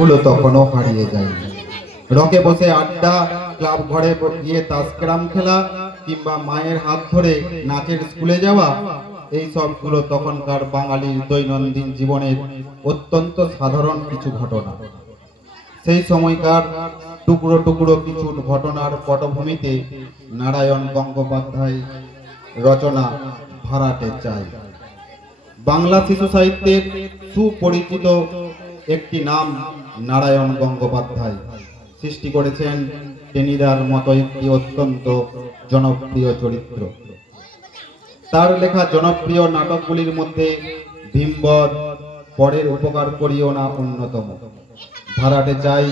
গুলো তখনও হারিয়ে যায়। রকে বসে আড্ডা, ক্লাব ঘরে গিয়ে তাস ক্যারাম খেলা কিংবা মায়ের হাত ধরে নাচের স্কুলে যাওয়া, এই সবগুলো তখনকার বাঙালির দৈনন্দিন জীবনের অত্যন্ত সাধারণ কিছু ঘটনা। সেই সময়কার টুকরো টুকরো কিছু ঘটনার পটভূমিতে নারায়ণ গঙ্গোপাধ্যায় রচনা ভাড়াটে চাই। বাংলা শিশু সাহিত্যের সুপরিচিত একটি নাম নারায়ণ গঙ্গোপাধ্যায় সৃষ্টি করেছেন টেনিদার মতো একটি অত্যন্ত জনপ্রিয় চরিত্র। তার লেখা জনপ্রিয় নাটকগুলির মধ্যে ভীমবধ, পরের উপকার করিও না অন্যতম। ভাড়াটে চাই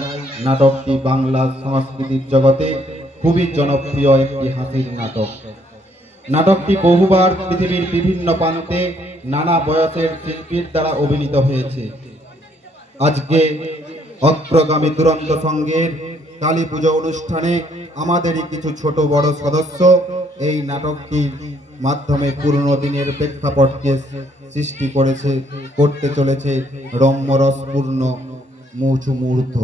নাটকটি বাংলা সংস্কৃতির জগতে খুবই জনপ্রিয় একটি হাসির নাটক। নাটকটি বহুবার পৃথিবীর বিভিন্ন প্রান্তে নানা বয়সের শিল্পীর দ্বারা অভিনীত হয়েছে। আজকে অগ্রগামী দুরন্ত সংঘের কালী পুজো অনুষ্ঠানে আমাদেরই কিছু ছোট বড় সদস্য এই নাটকটির মাধ্যমে পুরনো দিনের প্রেক্ষাপটকে সৃষ্টি করতে চলেছে রম্যরসপূর্ণ মৌচু মুহূর্ত।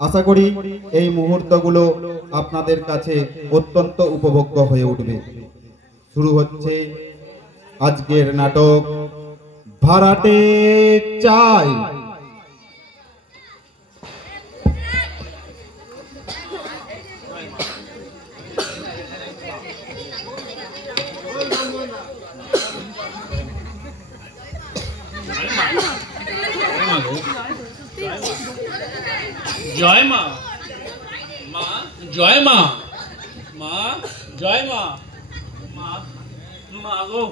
আশা করি এই মুহূর্তগুলো আপনাদের কাছে অত্যন্ত উপভোগ্য হয়ে উঠবে। শুরু হচ্ছে আজকের নাটক ভাড়াটে চাই। জয় মা, মা জয় মা, মা জয় মা, মা মা গো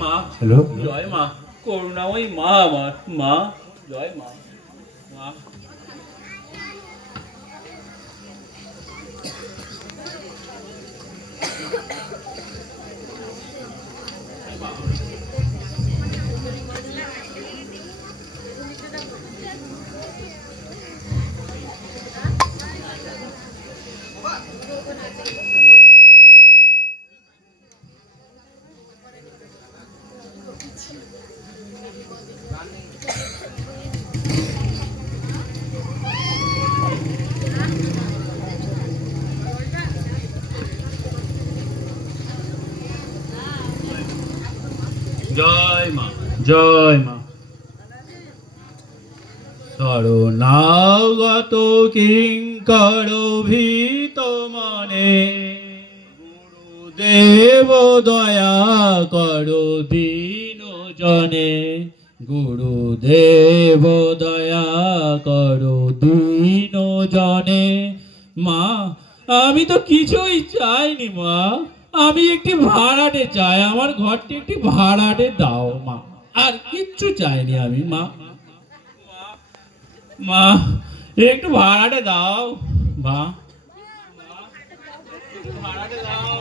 মা, হ্যালো জয় মা, করুণাময়ী মা আমার, মা জয় মা, মা জয় মা, জয় মা। শরণাগত কিঙ্কর ভীত মনে, গুরুদেব দয়া করো দীন জনে, গুরুদেব দয়া করো দীন জনে। মা আমি তো কিছুই চাইনি মা, আমি একটি ভাড়াটে চাই, আমার ঘরটি একটি ভাড়াটে দাও মা, আর কিচ্ছু চাইনি আমি মা। মা একটু ভাড়াটে দাও মা, ভাড়াটে দাও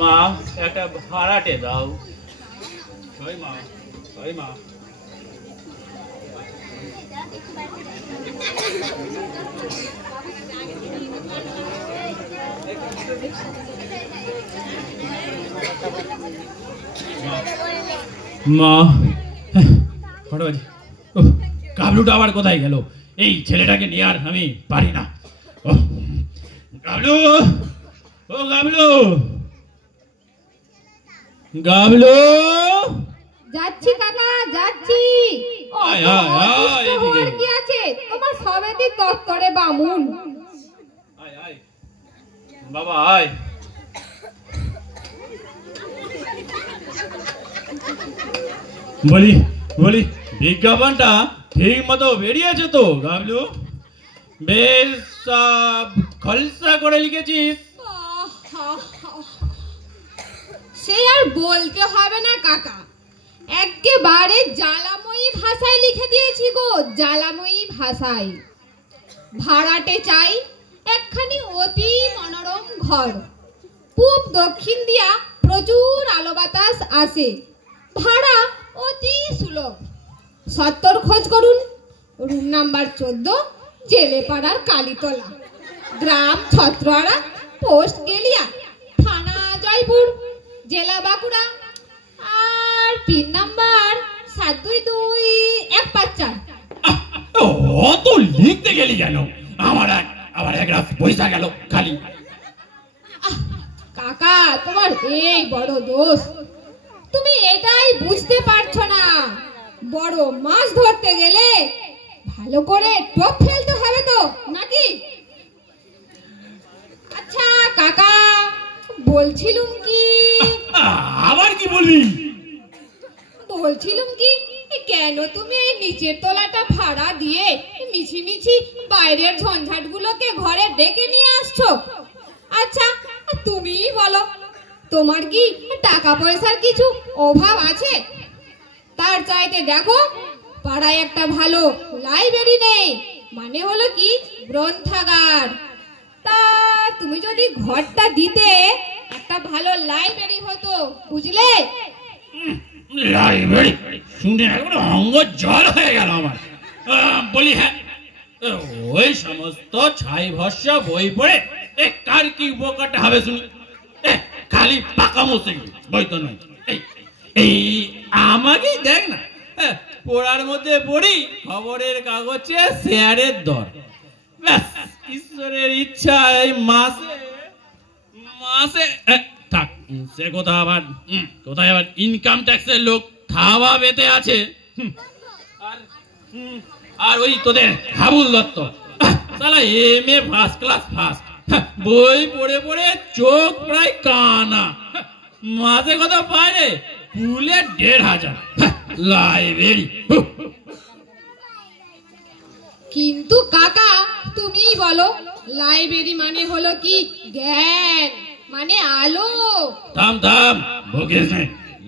মা, একটা ভাড়াটে দাও। জয় মা, জয় মা। মা গাবলুটা আবার কোথায় গেল? এই ছেলেটাকে নিয়ে আর আমি পারি না। গাবলু, ও গাবলু, গাবলু। যাচ্ছি কাকা, যাচ্ছি। কি আছে তোমার সবেতে তত্তরে বামুন। বাবা আয়। বলি বলি বিজ্ঞাপনটা ঠিক মতো বেরিয়েছে তো গাবলু? বেশ খলসা করে লিখেছিস? সে আর বলতে হবে না কাকা, একেবারে জ্বালাময়ী ভাষায় লিখে দিয়েছি গো, জ্বালাময়ী ভাষায়। ভাড়াটে চাই একখানি অতি মনোরম ঘর, পূব দক্ষিণ দিয়া প্রচুর আলো বাতাস আসে, ভাড়া অতি সুলভ। 70 খোঁজ করুন, রুম নাম্বার 14, জেলেপাড়ার কালীতলা, গ্রাম ছত্রহারা, পোস্ট গেলিয়া, থানা জয়পুর, জেলা বাঁকুড়া, আর পিন নাম্বার 722154। অত লিখতে গেলি কেন? আবার এক রাত পয়সা গেল খালি। কাকা, তোমার এই বড় দোষ, তুমি এটাই বুঝতে পারছো না। বড় মাছ ধরতে গেলে ভালো করে টোপ ফেলতে হবে তো, নাকি? আচ্ছা কাকা, বলছিলুম কি আবার কি বলবি? বলছিলুম কি, কেন তুমি এই নিচের তলাটা ভাড়া দিয়ে মিছিমিছি বাইরের ঝঞ্ঝাট গুলোকে ঘরে ডেকে নিয়ে আসছো? আচ্ছা তুমিই বলো, তোমার কি টাকা পয়সার কিছু অভাব আছে? তার চাইতে দেখো, পাড়ায় একটা ভালো লাইব্রেরি নেই, মানে হলো কি গ্রন্থাগার। তা তুমি যদি ঘরটা দিতে, একটা ভালো লাইব্রেরি হতো, বুঝলে? লাইব্রেরি শুনে একবার অঙ্গ জল হয়ে গেল আমার। বলি হ্যাঁ, ওই সমস্ত ছাই ভস্য বই পড়ে কার কি উপকারটা হবে শুনি? খালি পাকা মুসিং বই তো নয়। এই আমাকেই দেখ না, পড়ার মধ্যে পড়ি খবরের কাগজে শেয়ারের দর। ব্যাস, ঈশ্বরের ইচ্ছা এই মাসে থাক, সে কোথায় আবার ইনকাম ট্যাক্সের লোক থাবা বেতে আছে। আর ওই তোদের হাবুল দত্ত, শালা এমএ ফার্স্ট ক্লাস ফার্স্ট, বই পড়ে পড়ে চোখ প্রায় কানা, মাসে কত পায় রে? পুলে ১,৫০০। লাইব্রেরি। কিন্তু কাকা, তুমিই বলো, লাইব্রেরি মানে হলো কি জ্ঞান, মানে আলো। থাম বকিস না।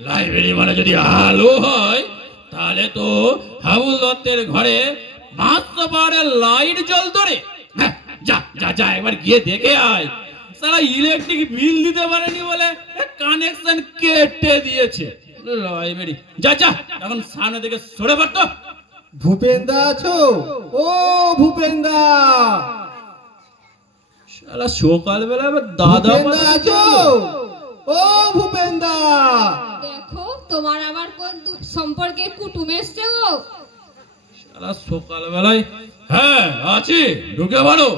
লাইব্রেরি মানে যদি আলো হয়, তাহলে তো হাবুল দত্তের ঘরে মাত্র পাওয়ারের লাইট জ্বলতো রে। যা একবার গিয়ে দেখে আয়। সারা ইলেকট্রিক বিল দিতে পারেনি বলে কানেকশন কেটে দিয়েছে। লাইব্রেরি যা এখন সামনে থেকে সরে পড়তো। ভূপেন্দা আছো? ও ভূপেন্দা, শালা সকালবেলা আবার দাদা আছো? ও ভূপেন্দা, দেখো তোমার আবার কোন সম্পর্কে কুটুম এসছে গো। শালা সকালবেলায়, হ্যাঁ আছি, ঢুকে বলো।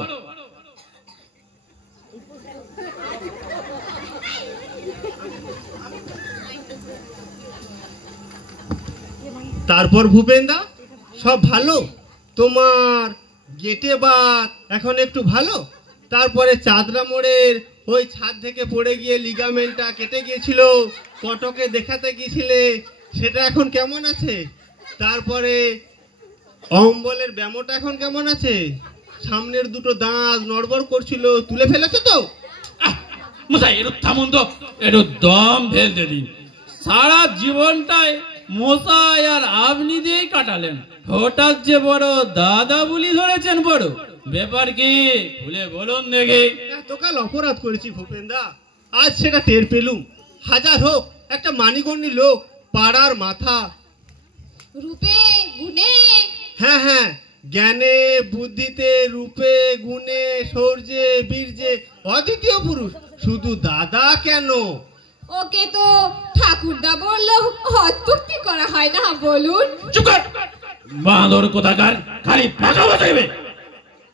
তারপর ভূপেন্দা, সব ভালো? তোমার গেটে বা এখন একটু ভালো? তারপরে চাঁদরা মোড়ের ওই ছাদ থেকে পড়ে গিয়ে লিগামেন্টটা কেটে গিয়েছিল, কটকে দেখাতে গিয়েছিলে, সেটা এখন কেমন আছে? তারপরে অম্বলের ব্যামোটা এখন কেমন আছে? সামনের দুটো দাঁত নড়বড় করছিল, তুলে ফেলেছো তো? মশাই একটু থামুন তো, একটু দম ফেলতে দিন। সারা জীবনটাই মশাই আর আপনি দিয়েই কাটালেন, হঠাৎ যে বড় দাদা বলি ধরেছেন, বড় ব্যাপার কি খুলে বলুন দেখি। এতকাল অপরাধ করেছি ভূপেন্দা, আজ সেটা টের পেলুম। হাজার হোক, একটা মানিগণ্যি লোক, পাড়ার মাথা, রূপে গুণে, হ্যাঁ, জ্ঞানে বুদ্ধিতে, রূপে গুণে, শৌর্যে বীর্যে অদ্বিতীয় পুরুষ। শুধু দাদা কেন, ওকে তো ঠাকুরদা বললো অত্যুক্তি করা হয় না, বলুন। চুপ কর, বাঁদর কোথাকার, খালি পাকা বাজাইবে।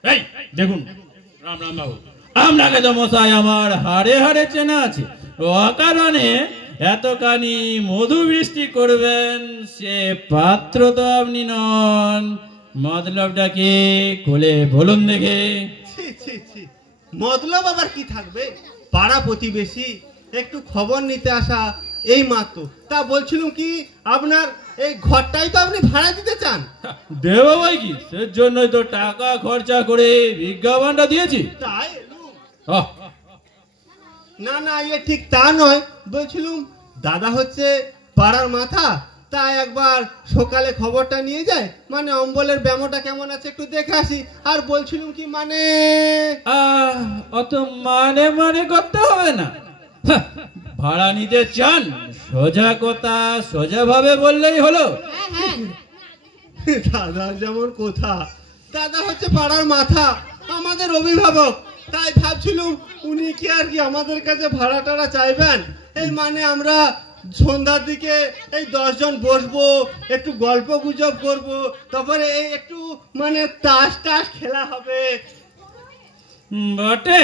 এই দেখুন রাম বাবু, আপনাকে তো মশাই আমার হাড়ে হাড়ে চেনা আছে, অকারণে এতখানি মধু বৃষ্টি করবেন সে পাত্র তো আপনি নন। মতলবটা কি খুলে বলুন দেখে। ছি, মতলব আবার কি থাকবে? পাড়া প্রতিবেশী, একটু খবর নিতে আসা, এই মাত্র। তা বলছিলাম কি, আপনার এই ঘরটাই তো আপনি ভাড়া দিতে চান? দেব ভাই কি, সেজন্যই তো টাকা খরচা করে বিজ্ঞাপনটা দিয়েছি। তাই না, এ ঠিক তা নয়। বলছিলাম দাদা হচ্ছে পাড়ার মাথা, তাই একবার সকালে খবরটা নিয়ে যায়, মানে অম্বলের ব্যামোটা কেমন আছে একটু দেখে আসি। আর বলছিলাম কি, মানে অত মানে করতে হবে না। ভাড়া নিতে চান, সোজা কথা সোজা ভাবে বললেই হলো। হ্যাঁ, দাদার যেমন কথা, দাদা হচ্ছে পাড়ার মাথা, আমাদের অভিভাবক, তাই ভাবছিলাম উনি কি আর কি আমাদের কাছে ভাড়া টাড়া চাইবেন? এই মানে আমরা সন্ধ্যার দিকে এই 10 জন বসবো, একটু গল্প গুজব করব, তারপরে এই একটু মানে তাস টাস খেলা হবে। বটে।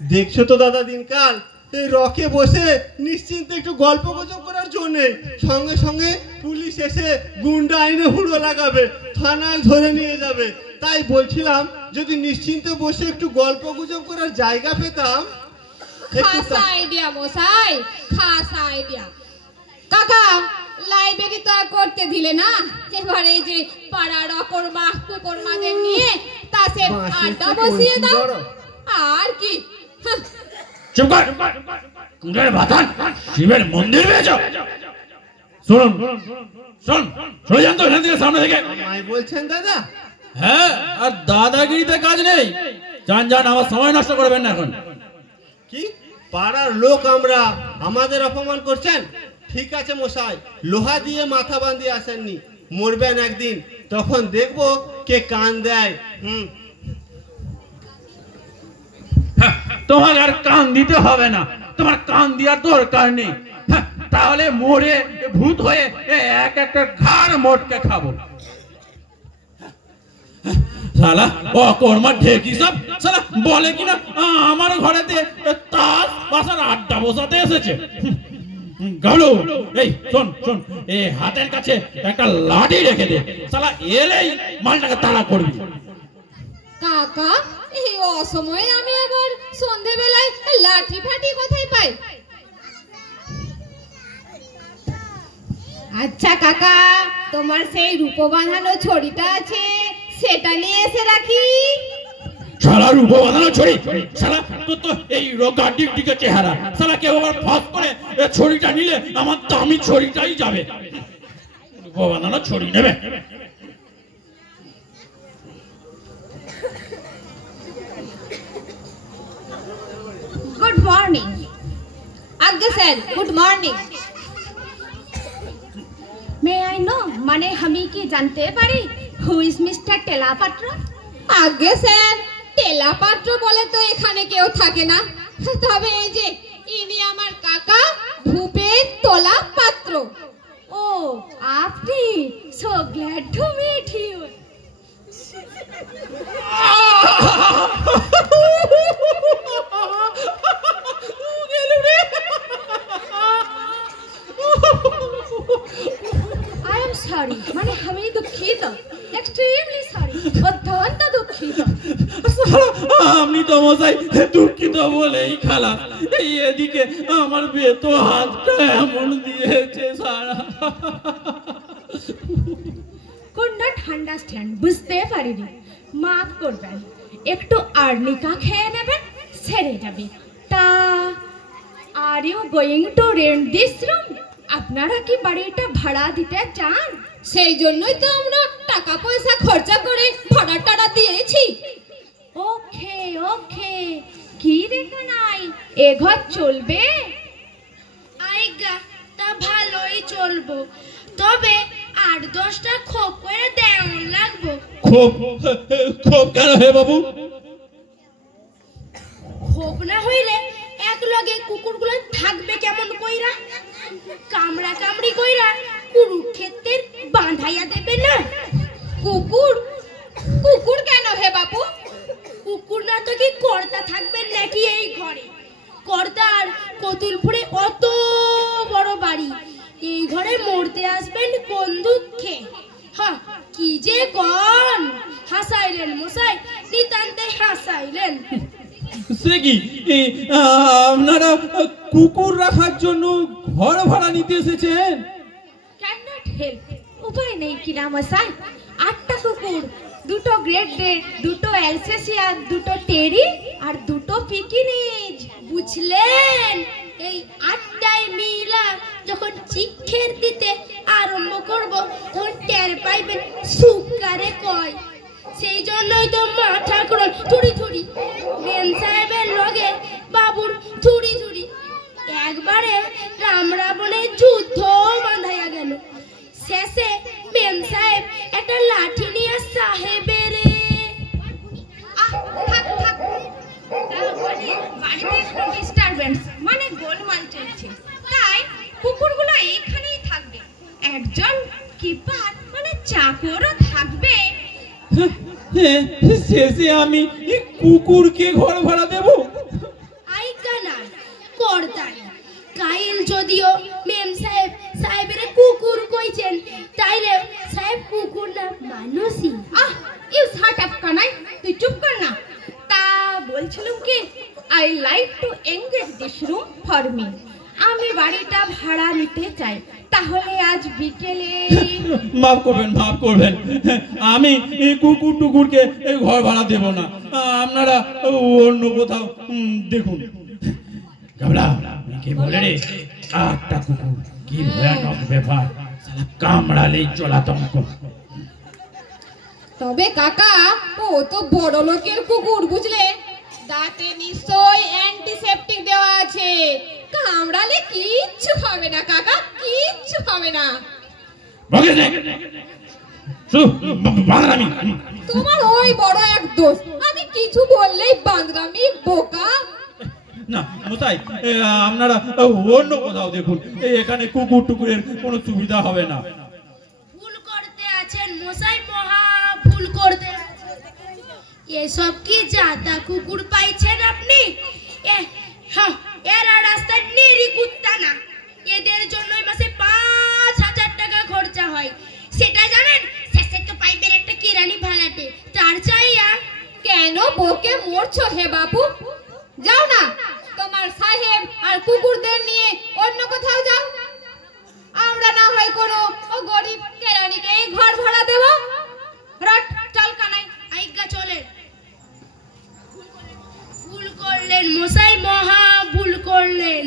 দেখছো তো দাদা দিনকাল এই রকে বসে নিশ্চিন্তে একটু গল্প গুজব করার জন্য সঙ্গে সঙ্গে পুলিশ এসে গুন্ডা আইনে হুড়ো লাগাবে, থানায় ধরে নিয়ে যাবে। তাই বলছিলাম যদি নিশ্চিন্তে বসে একটু গল্প গুজব করার জায়গা পেতাম। খাস আইডিয়া মশাই, খাস আইডিয়া। কাকা লাইব্রেরি তো আর করতে দিলে না, এবারে এই যে পাড়ার অকর্মা কুকর্মাদের নিয়ে তাসের আড্ডা বসিয়ে দাও। আর কি? চুপ কর। কুড়ের বাতান শিবের মন্দির পেয়েছ? শুনুন শুন, সরে যান তো এখান থেকে, সামনে থেকে। আমায় বলছেন দাদা? হ্যাঁ, আর দাদাগিরিতে কাজ নেই। যান যান, আমার সময় নষ্ট করবেন না এখন। কি পাড়ার লোক আমরা, আমাদের অপমান করছেন? ঠিক আছে মশাই, লোহা দিয়ে মাথা বাঁধিয়ে আসেননি, মরবেন একদিন, তখন দেখবো কে কান দেয়। তোমার আর কান দিতে হবে না, তোমার কান দেওয়ার দরকার নেই। তাহলে মরে ভূত হয়ে এক একটা ঘাড় মোটকে খাবো। শালা অকর্মা ঢেকি সব শালা বলে কিনা আমার ঘরেতে তাস বাসার আড্ডা বসাতে এসেছে। গালু, এই শোন শোন, এই হাতের কাছে একটা লাঠি রেখে দে, শালা এলেই মালটাকে তাড়া করবি। কাকা এই অসময়ে আমি আবার সন্ধেবেলায় লাঠি ফাটি কোথায় পাই? আচ্ছা কাকা, তোমার সেই রূপো বাঁধানো ছড়িটা আছে, সেটা নিয়ে এসে রাখি। শালা রূপ বাঁধানো ছড়ি, শালা তোর তো এই রোগা ডিগডিগে চেহারা, শালা কেউ আবার ফাঁস করে ছড়িটা নিলে আমার দামি ছড়িটাই যাবে। রূপ বাঁধানো ছড়ি নেবে? Good morning. আজ্ঞে sir, good morning. May I know, মানে আমি কি জানতে পারি হু ইজ মিস্টার টেলাপাত্র? আজ্ঞে স্যার, টেলাপাত্র বলে তো এখানে কেউ থাকে না, তবে এই যে ইনি আমার কাকা ভূপের তোলা পাত্র। ও আপনি, so glad to meet you. I am sorry, মানে আমি দুঃখিত, এক্সট্রিমলি সরি, অত্যন্ত দুঃখিত। আপনি তো মশাই দুঃখিত বলেই খালা, এই এদিকে আমার বেতো হাতটা এমন দিয়েছে সারা। could not understand, বুঝতে পারিনি, মাফ করবেন, একটু আর্নিকা খেয়ে নেবেন, সেরে যাবে। তা are you going to rent this room? আপনারা কি বাড়িটা ভাড়া দিতে চান? সেই জন্যই তো আমরা টাকা পয়সা খরচা করে ভাড়াটা দিয়েছি। ওকে ওকে, কি দেখা নাই, এ ঘর চলবে? আইগা, তা ভালোই চলবো, তবে 8-10টা খোপ করে দেওয়ান লাগবো। খুব খুব কেন হে বাবু? খোপ না হইলে এক লগে কুকুরগুলো থাকবে কেমন কইরা? কামড়া কামড়ি কইরা কুরুক্ষেত্রের বাঁধাইয়া দেবে না? কুকুর? কুকুর কেন হে বাবু? কুকুর না তো কি কর্তা থাকবেন নাকি এই ঘরে? কর্তার কতুলপুরে অত বড় বাড়ি, এই ঘরে মরতে আসবেন কোন দুঃখে? হ্যাঁ, কি যে কন, হাসাইলেন মশাই, নিতান্তে হাসাইলেন। সে কি আপনারা কুকুর রাখার জন্য ঘর ভাড়া নিতে এসেছেন? ক্যানট হেল্প, উপায় নেই কিনা মশাই। 8টা কুকুর, 2টো গ্রেট ডে, 2টো অ্যালসেসিয়ান, 2টো টেরি আর 2টো পিকিনিজ। বুঝলেন? এই 8টায় মিলা যখন চিক্ষের দিতে আরম্ভ করব, তখন টের পাইবেন সুকারে কয়। সেই জন্যই তো মা ঠাকুর থুড়ি থুড়ি, মেন সাহেবের লগে বাবুর থুড়ি থুড়ি, একবারে রাম রাবণের যুদ্ধ বাঁধাইয়া গেল। শেষে মেম সাহেব একটা লাঠি নিয়ে সাহেবের থাক থাক, তাহলে বাড়িতে একটু ডিস্টারবেন্স, মানে গোলমাল চলছে, তাই শেষে আমি কুকুরকে ঘর ভাড়া দেব? আইকা না করতালি কাইল যদিও মেম সাহেবের কুকুর কইছেন তাইলে সাহেব কুকুর না মানুষই। ইউ শাট আপ কানাই, তুই চুপ কর না। তা বলছিলাম কি, I like to engage this room for me. আমি বাড়িটা ভাড়া নিতে চাই, তাহলে আজ বিকেলে। মাফ করবেন, আমি কুকুর টুকুরকে ঘর ভাড়া দেব না। আপনারা অন্য কোথাও দেখুন। গাবলা কে বলে রে, একটা কুকুর, কি ভয়ানক ব্যাপার, শালা কামড়ালেই চলাতঙ্ক। তবে কাকা, ও তো বড় লোকের কুকুর, বুঝলে? দাঁতে নিশ্চয় অ্যান্টিসেপটিক দেওয়া আছে, কামড়ালে কিচ্ছু হবে না কাকা, কিচ্ছু হবে না। তোমার ওই বড় এক দোষ, আমি কিছু বললেই বান্দরামি, বোকা। না মশাই, আপনারা অন্য কোথাও দেখুন, এখানে কুকুর টুকুরের কোনো সুবিধা হবে না। ভুল করতে আছেন মশাই, মহা ভুল করতে আছেন। এসব কি জাতা কুকুর পাইছেন আপনি? এরা রাস্তায় নেরি কুত্তা না, এদের জন্যই মাসে 5,000 টাকা খরচা হয়, সেটা জানেন? শেষে তো পাইবেন একটা কিরানি ভাড়াটে, তার চাই আর। কেন বকে মরছো হে বাবু? যাও না, তোমার সাহেব আর কুকুরদের নিয়ে অন্য কোথাও যাও। আমরা না হয় কোনো গরিব কেরানিকে ঘর ভাড়া দেব। রট, চল কানাই। আইগা চলেন। ভুল করলেন মশাই, মহা ভুল করলেন।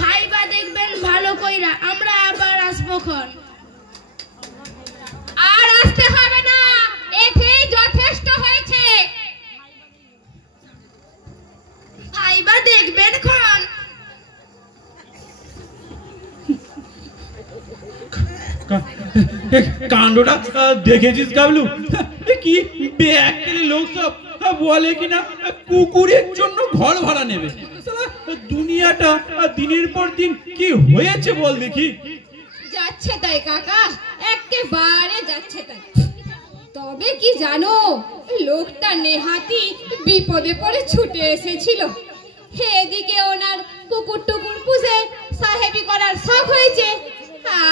ভাইবা দেখবেন ভালো কইরা, আমরা আবার আসবো খন। আর আসতে হবে না, এতেই যথেষ্ট হয়েছে। ভাইবা দেখবেন খন। কাণ্ডটা দেখেছিস গাবলু? কি বেয়াক্কেলি লোক সব বলে কিনা কুকুরের জন্য ঘর ভাড়া নেবে। দুনিয়াটা দিনের পর দিন কি হয়েছে বল দেখি। যাচ্ছে তাই কাকা, একেবারে যাচ্ছে তাই। তবে কি জানো, লোকটা নেহাতি বিপদে পড়ে ছুটে এসেছিল। এদিকে ওনার কুকুর টুকুর পুষে সাহেবি করার শখ হয়েছে,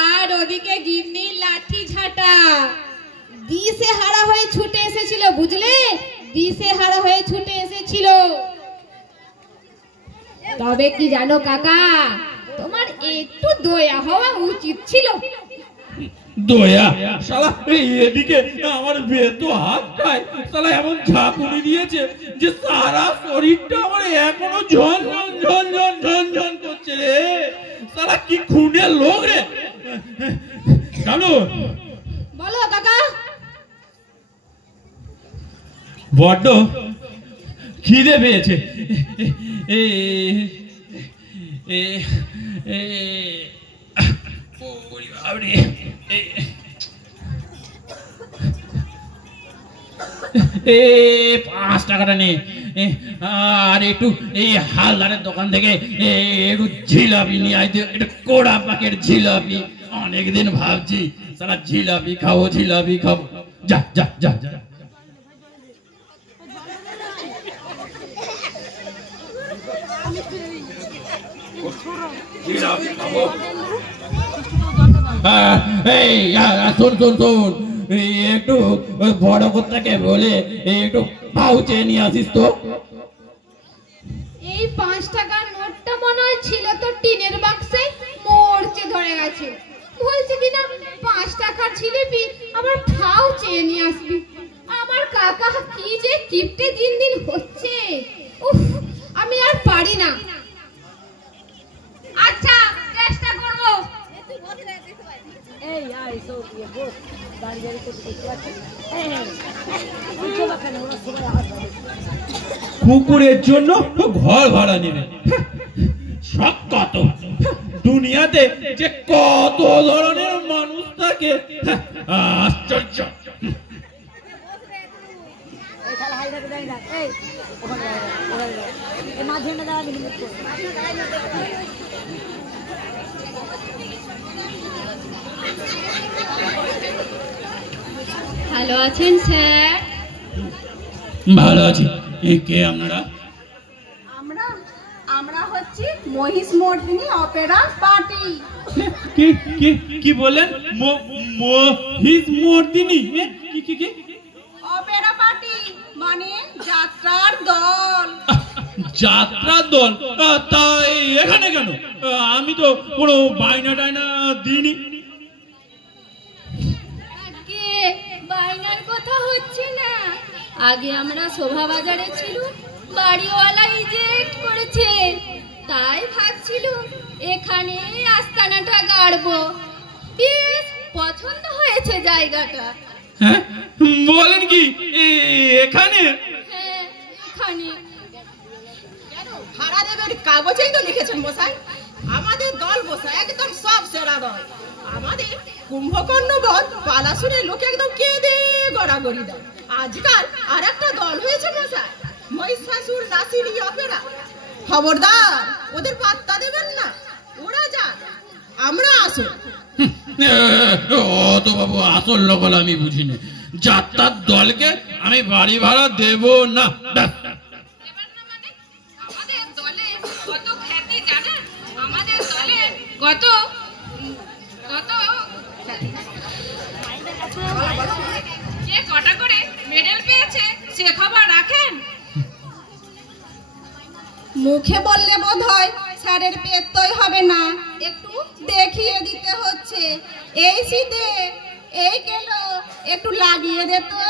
আর ওদিকে গিন্নি লাঠি ঝাঁটা। দিশে হারা হয়ে ছুটে এসেছিল, বুঝলে? দিশে হারা হয়ে ছুটে এসেছিল। তবে কি জানো কাকা, তোমার একটু দয়া হওয়া উচিত ছিল। দয়া? শালা এদিকে আমার বেতো হাত খায়, শালা এমন ঝাঁকুনি দিয়েছে যে সারা শরীরটা আমার এখনো ঝন ঝন ঝন ঝন ঝন ঝন করছে রে। শালা কি খুনের লোক রে। জানো, বলো কাকা। বড্ড খিদে পেয়েছে। পাঁচ টাকাটা নে, আর একটু এই হালদারের দোকান থেকে একটু জিলাপি নিয়ে আইতে, একটু কোড়া পাকের জিলাপি। অনেকদিন ভাবছি সারা জিলাপি খাবো, জিলাপি খাবো। যা যা যা যা। জিলাপি খাবো। এই শোন শোন শোন, একটু বড় কথাকে বলে একটু পাউচে নিয়ে আসিস তো। এই 5 টাকার নোটটা মনে হয় ছিল তো টিনের বাক্সে, মরচে ধরে গেছে। বলছে কিনা 5 টাকার জিলিপি আবার ফাও চেয়ে নিয়ে আসবি। আমার কাকা কি যে কিপটে দিন দিন হচ্ছে, উফ, আমি আর পারি না। আচ্ছা, চেষ্টা করব। এই আই সো ये বস গাড়ি গাড়ি করতে করতে আছে। এই বুঝছো না কেন ওরা সবাই আসবে? কুকুরের জন্য ঘর ভাড়া নেবে। সব কত দুনিয়াতে যে কত ধরনের মানুষ থাকে, আশ্চর্য। এই শালা হাই রাখে দাঁড়িয়ে থাক। এই ওখানে এই মাঝখানে দাঁড়া মিনিট কর। ভালো আছেন স্যার? ভালো আছি। কে আপনারা? আমরা আমরা হচ্ছি মহিষমর্দিনী অপেরা পার্টি। কি কি কি বলেন? মহিষমর্দিনী? কি অপেরা পার্টি মানে যাত্রার দল। যাত্রার দল? তাই এখানে কেন? আমি তো কোনো বায়না টায়না দিইনি। আগে বাইনার কথা হচ্ছে না, আগে আমরা শোভা বাজারে ছিল, বাড়িওয়ালা রিজেক্ট করেছে, তাই ভাবছিলুম এখানে আস্তানাটা গাড়বো। বেশ পছন্দ হয়েছে জায়গাটা। হ্যাঁ বলেন কি? এখানে? হ্যাঁ এখানে। ভাড়া দেবের কাগজেই তো লিখেছেন মশাই, আমাদের দল বসায় একদম সব সেরা দল। আমাদের কুম্ভকর্ণ বধ পালাসুরের লোকে একদম কেঁদে গড়াগড়ি দেয়। আজকাল আর একটা দল হয়েছে মশাই, মহিষাসুর নাসিনী অপেরা। খবরদার ওদের পাত্তা দেবেন না, ওরা যান আমরা আসুন। অত বাবু আসল লগল আমি বুঝিনি। যাত্রার দলকে আমি বাড়ি ভাড়া দেব না। আমাদের দলে কত খ্যাতি জানেন? আমাদের দলে কত কত কে কটা করে মেডেল পেয়েছে সে খবর রাখেন? মুখে বললে বোধ হয় স্যারের পেতই হবে না, একটু দেখিয়ে দিতে হচ্ছে। এই শীতে এই কেলো একটু লাগিয়ে দে তো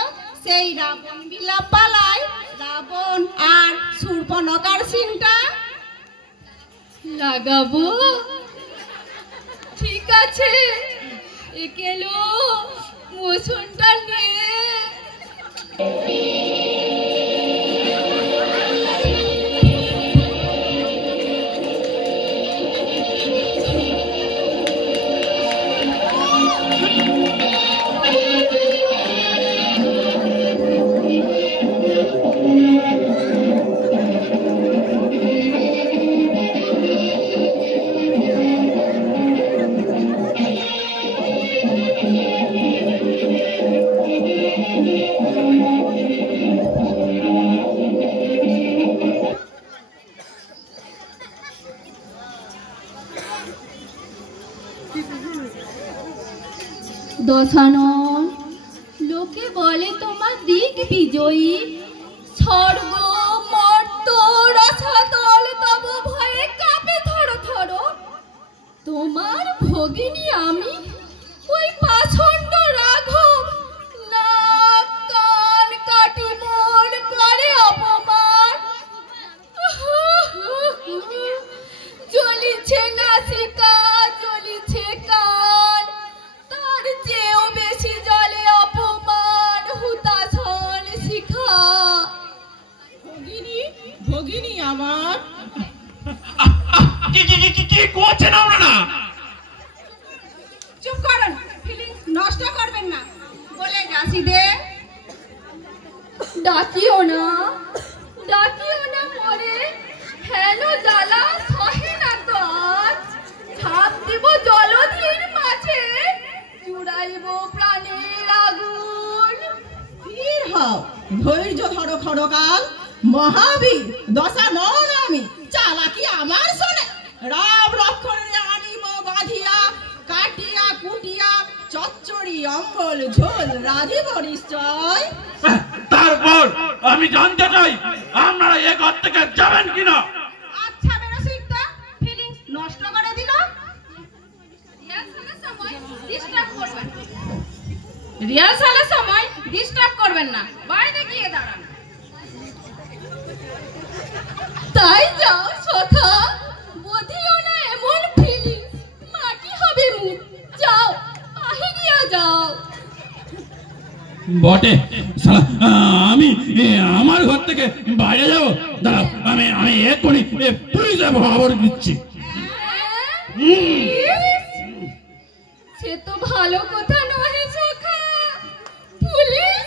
সেই রাবণ বিলাপ পালায় রাবণ আর শূর্পণখার সিনটা। লাগাবো? ঠিক আছে, একেলো মোশনটা নিয়ে। দশানন লোকে বলে তোমার দিক বিজয়ী, স্বর্গ মর্ত রসাতল তব ভয়ে কাঁপে থর থর। তোমার ভগিনী আমি ওই পাষণ্ড রাঘব, নাক কান কাটি মন করে অপমান। জ্বলিছে নাসিকা জ্বলিছে কান, তার চেয়েও বেশি জলে অপমান হুতাশন শিখা। ভগিনী ভগিনী আমার, কি করছেন আপনারা? চুপ করুন, ফিলিংস নষ্ট করবেন না বলে যাসি দে। ডাকিও না ডাকিও না মরে, হেন জ্বালা সহে না তর। ছাপ দিব জলধির মাঝে, জুড়াইব প্রাণের আগুন। স্থির হও, ধৈর্য ধরো খড়কাল। মহাবীর দশানন আমি, চালাকি আমার শোনে। রাম লক্ষণে আনিব বাঁধিয়া, কাটিয়া কুটিয়া চচ্চড়ি অম্বল ঝোল রাধিব নিশ্চয়। তারপর আমি জানতে চাই আপনারা এ ঘর থেকে যাবেন কিনা? আচ্ছা বেরো শিখতে, ফিলিংস নষ্ট করে দিল। রিহার্সালের সময় ডিস্টার্ব করবেন না, বাইরে গিয়ে দাঁড়ান। তাই যাও সখা, বুঝিও না এমন ফিলিংস, মাটি হবে মুখ। যাও বাহিরিয়া যাও। বটে, আমি আমার ঘর থেকে বাইরে যাবো? দাঁড়াও, আমি এক্ষুনি পুলিশে খবর দিচ্ছি। সে তো ভালো কথা নহে সখা, পুলিশ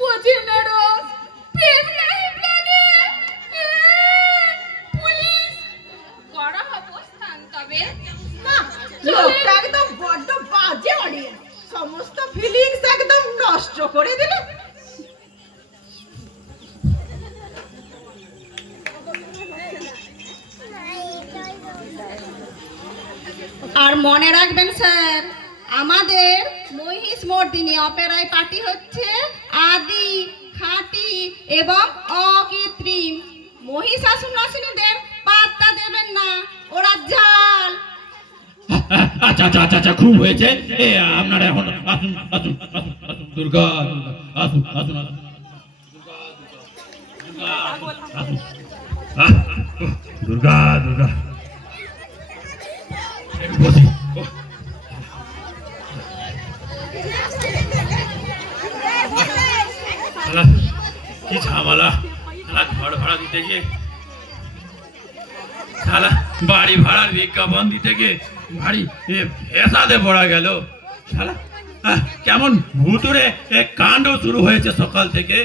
বোঝে না রস, প্রেম নাই প্রাণে। পুলিশ করা অবস্থান তবে লোকটা একদম বড্ড বাজে অডিয়েন্স, সমস্ত ফিলিংস একদম নষ্ট করে দিল। মনে রাখবেন স্যার, আমাদের মহিষ মর্দিনী অপেরায় পার্টি হচ্ছে আদি, খাঁটি এবং অকৃত্রিম। মহিষাসুর নাসিনীদের পাত্তা দেবেন না, ওরা জাল। আচ্ছা আচ্ছা আচ্ছা আচ্ছা, খুব হয়েছে। আপনারা এখন আসুন আসুন আসুন আসুন, দুর্গা আসুন আসুন আসুন, দুর্গা দুর্গা বসি। কি ঝামেলা, ঘর ভাড়া দিতে গিয়ে, বাড়ি ভাড়ার বিজ্ঞাপন দিতে গিয়ে ভারী ফেসাদে পড়া গেল। কেমন ভুতুরে কাণ্ড শুরু হয়েছে সকাল থেকে।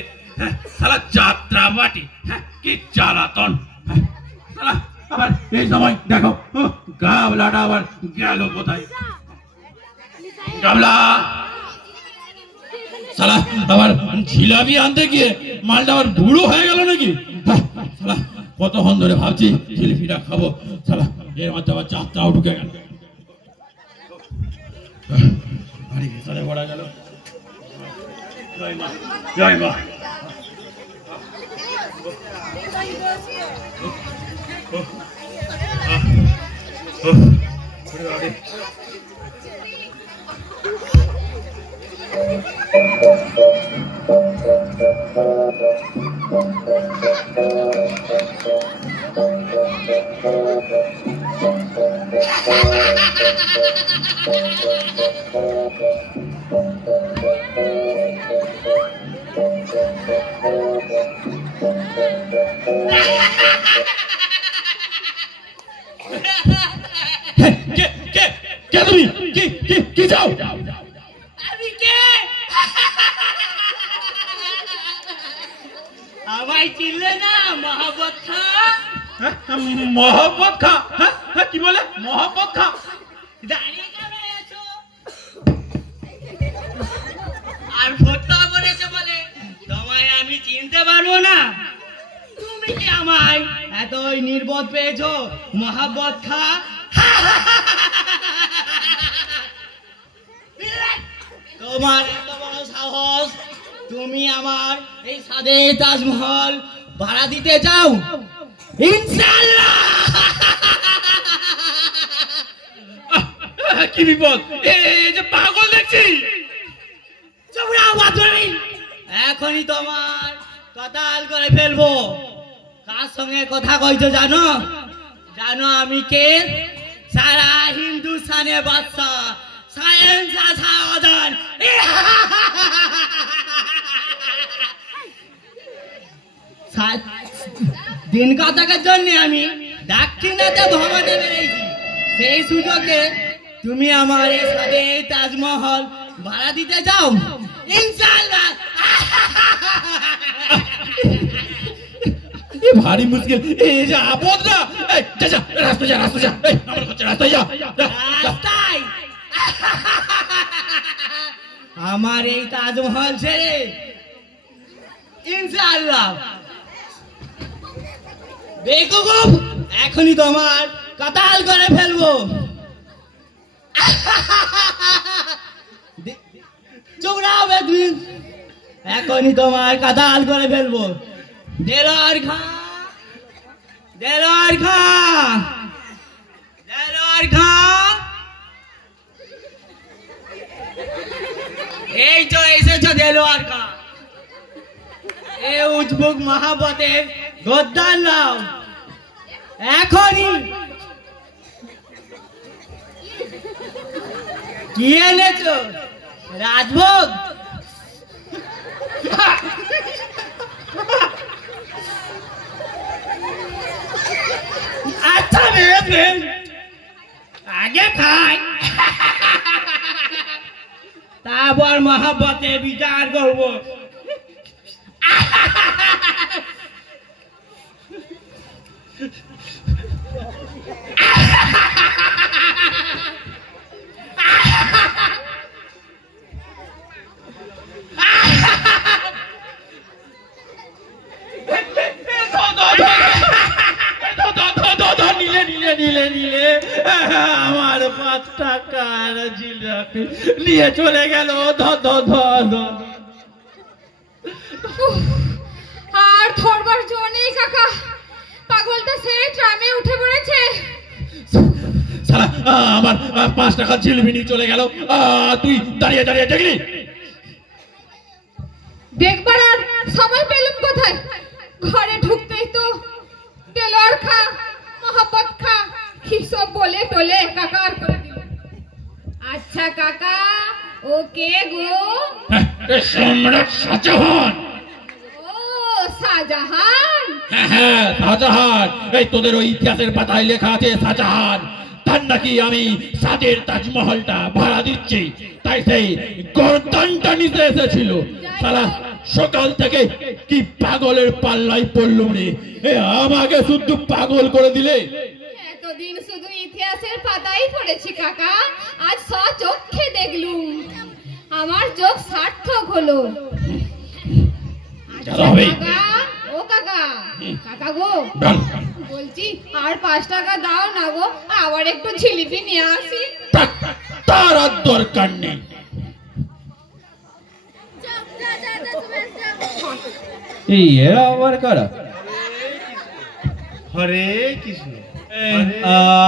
যাত্রা বাটি, কি জ্বালাতন। আবার এই সময় দেখো গাবলাটা আবার গেল কোথায়। গাবলা শালা আবার জিলাপি আনতে গিয়ে মালটা আবার বুড়ো হয়ে গেল নাকি। শালা কতক্ষণ ধরে ভাবছি জিলিপিটা খাবো, শালা এর মধ্যে আবার যাত্রাও ঢুকে গেল। বাড়ি ভেতরে পড়া গেল। জয় মা, জয় মা। কি যাও? আমি কে? আমায় চিনলে না? মহব্বত খা। মহব্বত খা? কি বলে মহব্বত খা? দাঁড়িয়ে কেন আছো? আর ফোটকা করেছে বলে তোমায় আমি চিনতে পারবো না? তুমি কি আমায় এতই নির্বোধ পেয়েছো? মহব্বত খা। তোমার এত বড় সাহস, তুমি আমার এই সাদের তাজমহল ভাড়া দিতে চাও? ইনশাআল্লাহ। কি বিপদ, এই যে পাগল দেখছি। এখনই তোমার কতাল করে ফেলবো। কার সঙ্গে কথা কইছো জানো? জানো আমি কে? সারা হিন্দুস্তানের বাদশা সায়েন্স আসাদান। দিন কাটানোর জন্য আমি দাক্ষিণাতে ভ্রমণে বেরিয়েছি। সেই সুযোগে তুমি আমার এই সাদে তাজমহল ভাড়া দিতে চাও? ইনশাআল্লাহ। ভারী মুশকিল, এই যে আপদ না। যা যা, রাস্তা যা, রাস্তা যা, আমার কাছে রাস্তায় যা। রাস্তায় আমার এই তাজমহল ছেড়ে ইনশাআল্লাহ। বেকুব, এখনই তোমার কতাল করে ফেলবো। চোখরাও বেদুইন, এখনই তোমার কতাল করে ফেলবো। দেলোয়ার খা, দেলোয়ার খা, দেলোয়ার খা। এই তো এসেছো দেলোয়ার খা। এ উজবুক মহাবতের গদ্দার নাও এখনই। কি এনেছো? রাজভোগ? আচ্ছা বেশ, আগে খাই, তারপর মহাব্বতে বিচার করবো। নিলে নিলে আমার 5 টাকার জিলাপি নিয়ে চলে গেল আর ধরবার জো নেই কাকা, পাগলটা সেই ট্রামে উঠে পড়েছে। সালা আমার 5 টাকার জিলাপি নিয়ে চলে গেল। তুই দাঁড়িয়ে দাঁড়িয়ে দেখলি? দেখবার আর সময় পেলুম কোথায়? ঘরে ঢুকতেই তো তেলোয়ার খা, মহাপত খা, কি সব বলে টলে কাকার করে দিল। আচ্ছা কাকা, ও কে গো? সম্রাট শাহজাহান। ও শাহজাহান? হ্যাঁ শাহজাহান। এই তোদের ওই ইতিহাসের পাতায় লেখা আছে শাহজাহান তার নাকি আমি সাদের তাজমহলটা ভাড়া দিচ্ছি, তাই সেই গর্দানটা নিতে এসেছিল। সালা সকাল থেকে কি পাগলের পাল্লাই পড়লুম রে, আমাকে শুধু পাগল করে দিলে। এতদিন শুধু ইতিহাসের পাতাই পড়েছি কাকা, আজ সচক্ষে দেখলুম, আমার চোখ সার্থক হলো। কাকা, ও কাকা, কাকা গো, বলছি আর 5 টাকা দাও না গো, আবার একটু জিলিপি নিয়ে আসি। তার আর দরকার নেই। এই এরা আবার কারা? হরে কৃষ্ণ।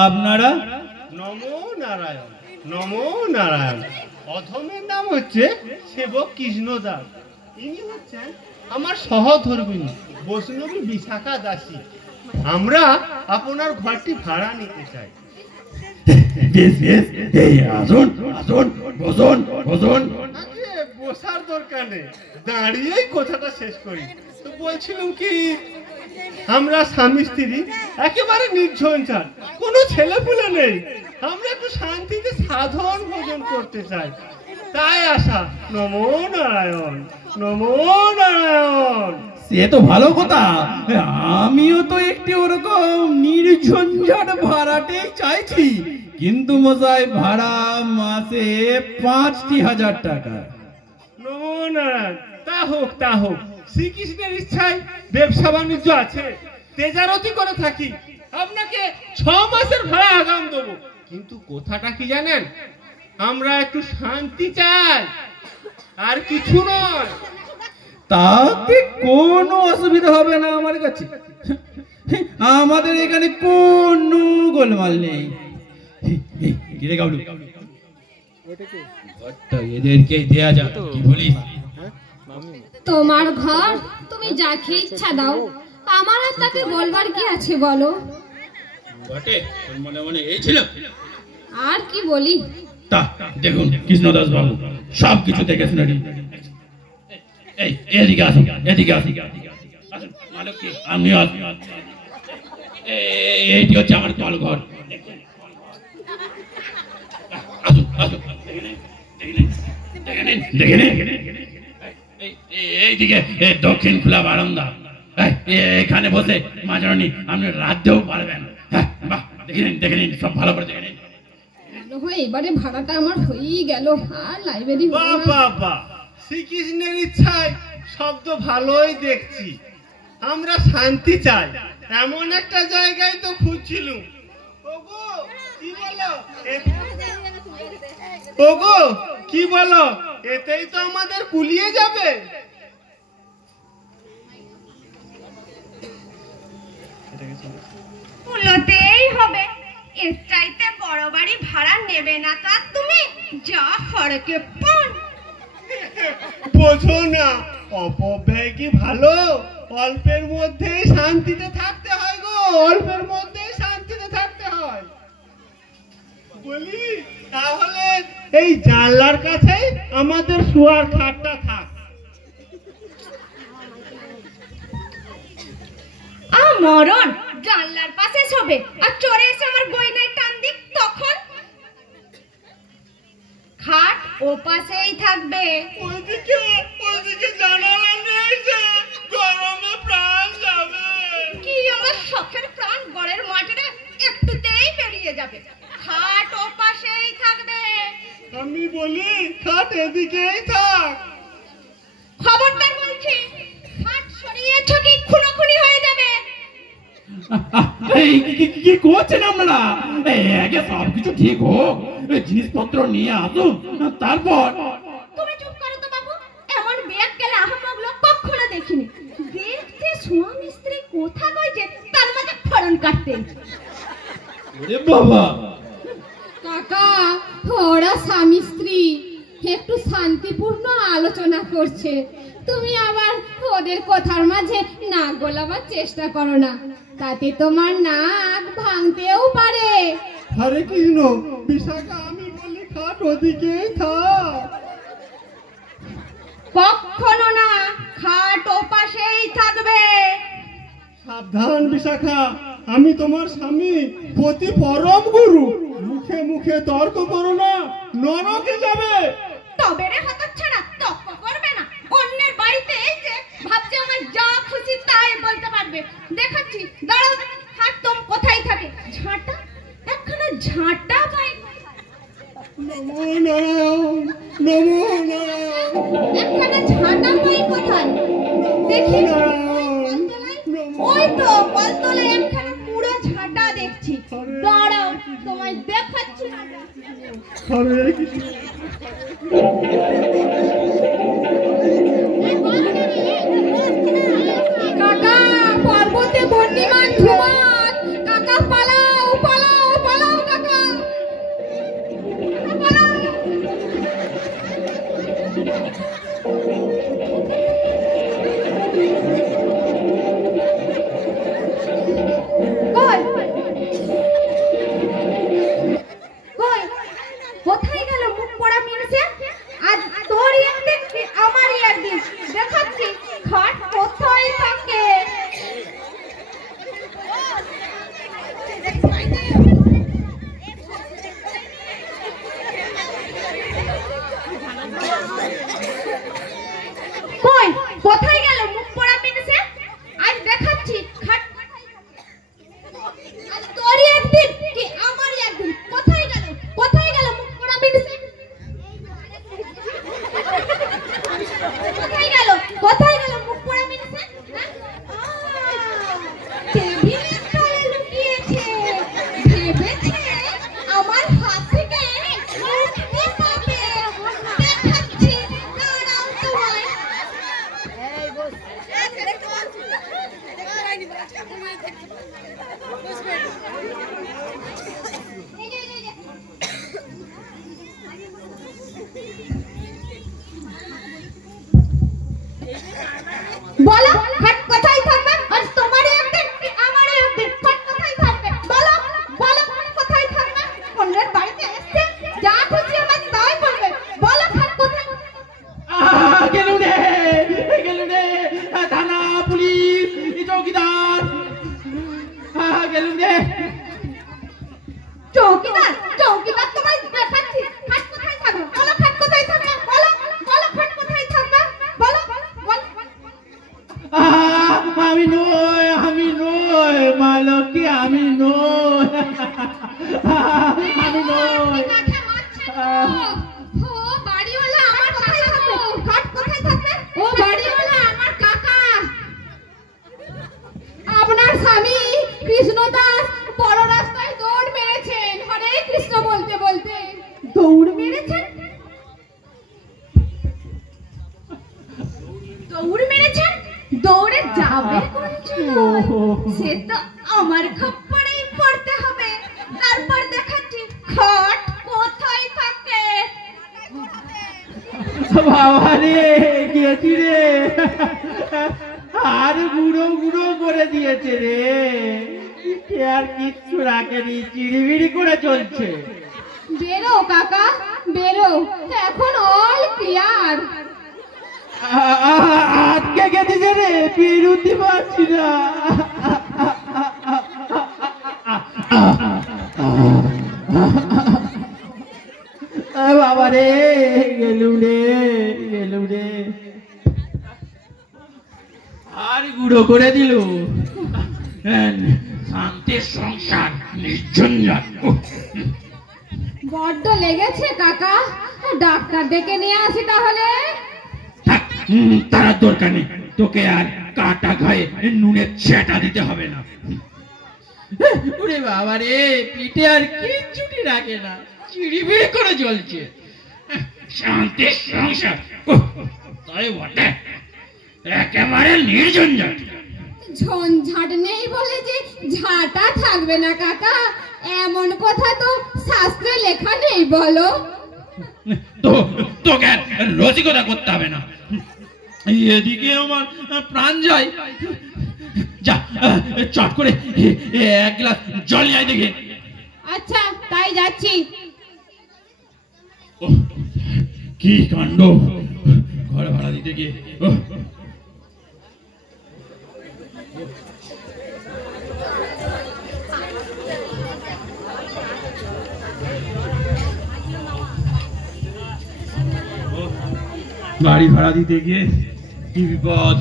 আপনারা? নমো নারায়ণ, নমো নারায়ণ। অধমের নাম হচ্ছে সেবক কৃষ্ণদাস। ইনি হচ্ছেন আমার সহধর্মিণী বৈষ্ণবী বিশাখা দাসী। আমরা আপনার ঘরটি ভাড়া নিতে চাই। বেশ বেশ, এই আসুন আসুন, বসুন বসুন। আরে বসার দরকার নেই, দাঁড়িয়েই কথাটা শেষ করি। তো বলছিলাম কি, আমরা স্বামী স্ত্রী একেবারে নির্ঝঞ্ঝাট, কোনো ছেলেপুলে নেই। আমরা একটু শান্তিতে সাধারণ ভোজন করতে চাই, তাই আসা। নমো নারায়ণ, নমো নারায়ণ। সে তো ভালো কথা, আমিও তো একটি ওরকম নির্ঝঞ্ঝাট ভাড়াটে চাইছি, কিন্তু মশাই ভাড়া মাসে 5,000 টাকা। নমো নারায়ণ। তা হোক তা হোক, শ্রীকৃষ্ণের ইচ্ছায় ব্যবসা বাণিজ্য আছে, তেজারতি করে থাকি। আপনাকে 6 মাসের ভাড়া আগাম দেবো, কিন্তু কথাটা কি জানেন, আমরা একটু শান্তি চাই, আর কিছু নয়। তাতে কোনো অসুবিধা হবে না আমার কাছে, আমাদের এখানে কোনো গোলমাল নেই। এদেরকে দেয়া যাক, কি বলিস? তোমার ঘর, তুমি যাকে ইচ্ছা দাও, আমার আর তাকে বলবার কি আছে বলো? বটে, মনে মনে এই ছিল। আর কি বলি? তা দেখুন কৃষ্ণদাস বাবু সব কিছু দেখে শুনে নিন। এই এদিকে আসুন, এদিকে আসুন, আসুন মালিক কি আমি আসুন। এইটি হচ্ছে আমার তল ঘর। আসুন আসুন, দেখে নিন। এইদিকে দক্ষিণ খোলা বারান্দা, এখানে বসে মাঝরানি আপনি রাঁধতেও পারবেন। হ্যাঁ বাহ, দেখে নিন সব ভালো করে দেখে নিন। এবারে ভাড়াটা আমার হয়েই গেল, আর লাইব্রেরি বাবা, শ্রীকৃষ্ণের ইচ্ছায় শব্দ ভালোই দেখছি। আমরা শান্তি চাই, এমন একটা জায়গায় তো খুঁজছিলুম। ওগো কি বলো, এতেই তো আমাদের কুলিয়ে যাবে। কুলোতেই হবে, এর চাইতে বড় বাড়ি ভাড়া নেবে না তো আর তুমি? যা হরকে পণ। বোঝো না, অপব্যয় কি ভালো? অল্পের মধ্যেই শান্তিতে থাকতে হয় গো, অল্পের মধ্যেই শান্তিতে থাকতে হয়। বলি তাহলে এই জানলার কাছে আমাদের শোয়ার খাটটা থাক। মরণ, জানলার পাশে শোবে আর চোরে এসে আমার গয়নায় টান দিক, তখন খাট ও পাশেই থাকবে। ওইদিকে জানালা নেই যে, গরমে প্রাণ যাবে। কি আমার শখের প্রাণ গড়ের মাঠে একটুতেই বেরিয়ে যাবে। খাট ও পাশেই থাকবে। আমি বলি খাট এদিকেই থাক। খবরদার বলছি, খাট সরিয়েছ কি খুনোখুনি হয়ে যাবে। এই কি করছেন আপনারা? আগে সবকিছু ঠিক হোক, জিনিসপত্র নিয়ে আসুন, তারপর। তুমি চুপ করো তো বাবু, এমন বেগ গেলে আহমক লোক কখনো দেখিনি। দেখতে স্বামী স্ত্রী কথা কইছে, তার মাঝে ফড়ন কাটতে। ওরে বাবা! কাকা, ওরা স্বামী স্ত্রী একটু শান্তিপূর্ণ আলোচনা করছে, তুমি আবার ওদের কথার মাঝে নাক গলাবার চেষ্টা করো না, তাতে তোমার নাক ভাঙতেও পারে। হরে কৃষ্ণ, বিশাখা আমি বলি খাট ওদিকেই থাক। কখনো না, খাট ওপাশেই থাকবে। সাবধান বিশাখা, আমি তোমার স্বামী, পতি পরম গুরু। মুখে মুখে তর্ক করো না, নরকে যাবে। তবে রে হতচ্ছাড়া, তর্ক করবে না। অন্যের বাড়িতে এই যে ভাবছে আমার যা খুশি তাই বলতে পারবে। দেখাচ্ছি, দাঁড়াও। হাতম কোথায় থাকে? ঝাঁটা, একখানা ঝাঁটা পাই। নমো নারায়ণ, নমো নারায়ণ, একখানা ঝাঁটা পাই কোথায় দেখি? ওই তো কলতলায় একখানা পুরো ঝাঁটা দেখছি। দাঁড়াও, তোমায় দেখাচ্ছি। হরে কৃষ্ণ। কাকা, পর্বতে বন্যিমান ধুমান, কাকা পালাও পালাও পালাও কাকা, পালাও। কই কই কোথায় গেল মুখ পড়া মিলছে? আজ তোরই একদিন কি আমারই একদিন? দেখাচ্ছি খাট কোথায় থাকে। কই কোথায় গেল মুখ পড়া মিলছে? আজ দেখাচ্ছি খাট। আজ তোরই একদিন কি আমারই একদিন? কোথায় গেল? কোথায় গেল মুখ পড়া মিলছে? কোথায় গেল? কোথায় গেল মুখ পড়া মিলছে? টেবিলের তলায় লুকিয়েছে। ভেবেছে আমার হাত থেকে মুক্তি পাবে। দেখাচ্ছি, দাঁড়াও তোমায়। বলো খাট কোথায় থাকবে? আর তোমারই একদিন কি আমারই একদিন? খাট কোথায় থাকবে? বলো বলো, খাট কোথায় থাকবে? অন্যের বাড়িতে এসছে, যা খুশি আমার তাই বলবে। বলো খাট কোথায়? গেলুম রে, থানা, পুলিশ, চৌকিদার, গেলুম রে। চৌকিদার, চৌকিদার তোমায় দেখাচ্ছি। খাট কোথায় থাকবে? বলো খাট কোথায় থাকবে? বলো বলো, খাট কোথায় থাকবে? বলো বলো। আমি নই মালকী, আমি নই, আমি নই। কাকে মারছে তো? ও বাড়িওয়ালা আমার কোথায় কাকা থাকবে? তো। খাট কোথায় থাকবে? ও বাড়িওয়ালা আমার কাকা, আপনার স্বামী কৃষ্ণদাস বড় রাস্তায় দৌড় মেরেছেন হরে কৃষ্ণ বলতে বলতে। দৌড় মেরেছেন? দৌড় মেরেছেন? দৌড়ে যাবে কোন চুলোয়? সে তো আমার খপ্পরেই পড়তে হবে। তারপর দেখাচ্ছি খাট কোথায় থাকে। বাবা রে, গেছি রে, আর গুঁড়ো গুঁড়ো করে দিয়েছে রে, আর কিচ্ছু রাখেনি, চিড়িবিড়ি করে চলছে। বেরো কাকা বেরো, এখন অল ক্লিয়ার। আটকে গেছে রে, বেরোতে পারছি না। বাবা রে, গেলুম রে, আর গুঁড়ো করে দিল। শান্তির সংসার নির্ঝঞ্ঝাট। বড্ড লেগেছে কাকা, ডাক্তার ডেকে নিয়ে আসি তাহলে। তার দরকার নেই, তোকে আর কাটা গায়ে নুনের ছেটা দিতে হবে না। ওরে বাবা রে, পিঠে আর কিচ্ছুটি রাখে না, চিড়িবিড়ি করে জ্বলছে। শান্তি সংসার, তাই বটে, একেবারে নির্ঝঞ্ঝাট। ঝঞ্ঝাট নেই বলে যে ঝাঁটা থাকবে না কাকা, এমন কথা তো শাস্ত্রে লেখা নেই বলো। তো তোকে রসিকতা করতে হবে না, এদিকে আমার প্রাণ যায়। যা চট করে এক গ্লাস জল নিয়ে আয় দেখি। আচ্ছা তাই যাচ্ছি। কি কাণ্ড, ঘর ভাড়া দিতে গিয়ে বাড়ি ভাড়া দিতে গিয়ে কি বিপদ।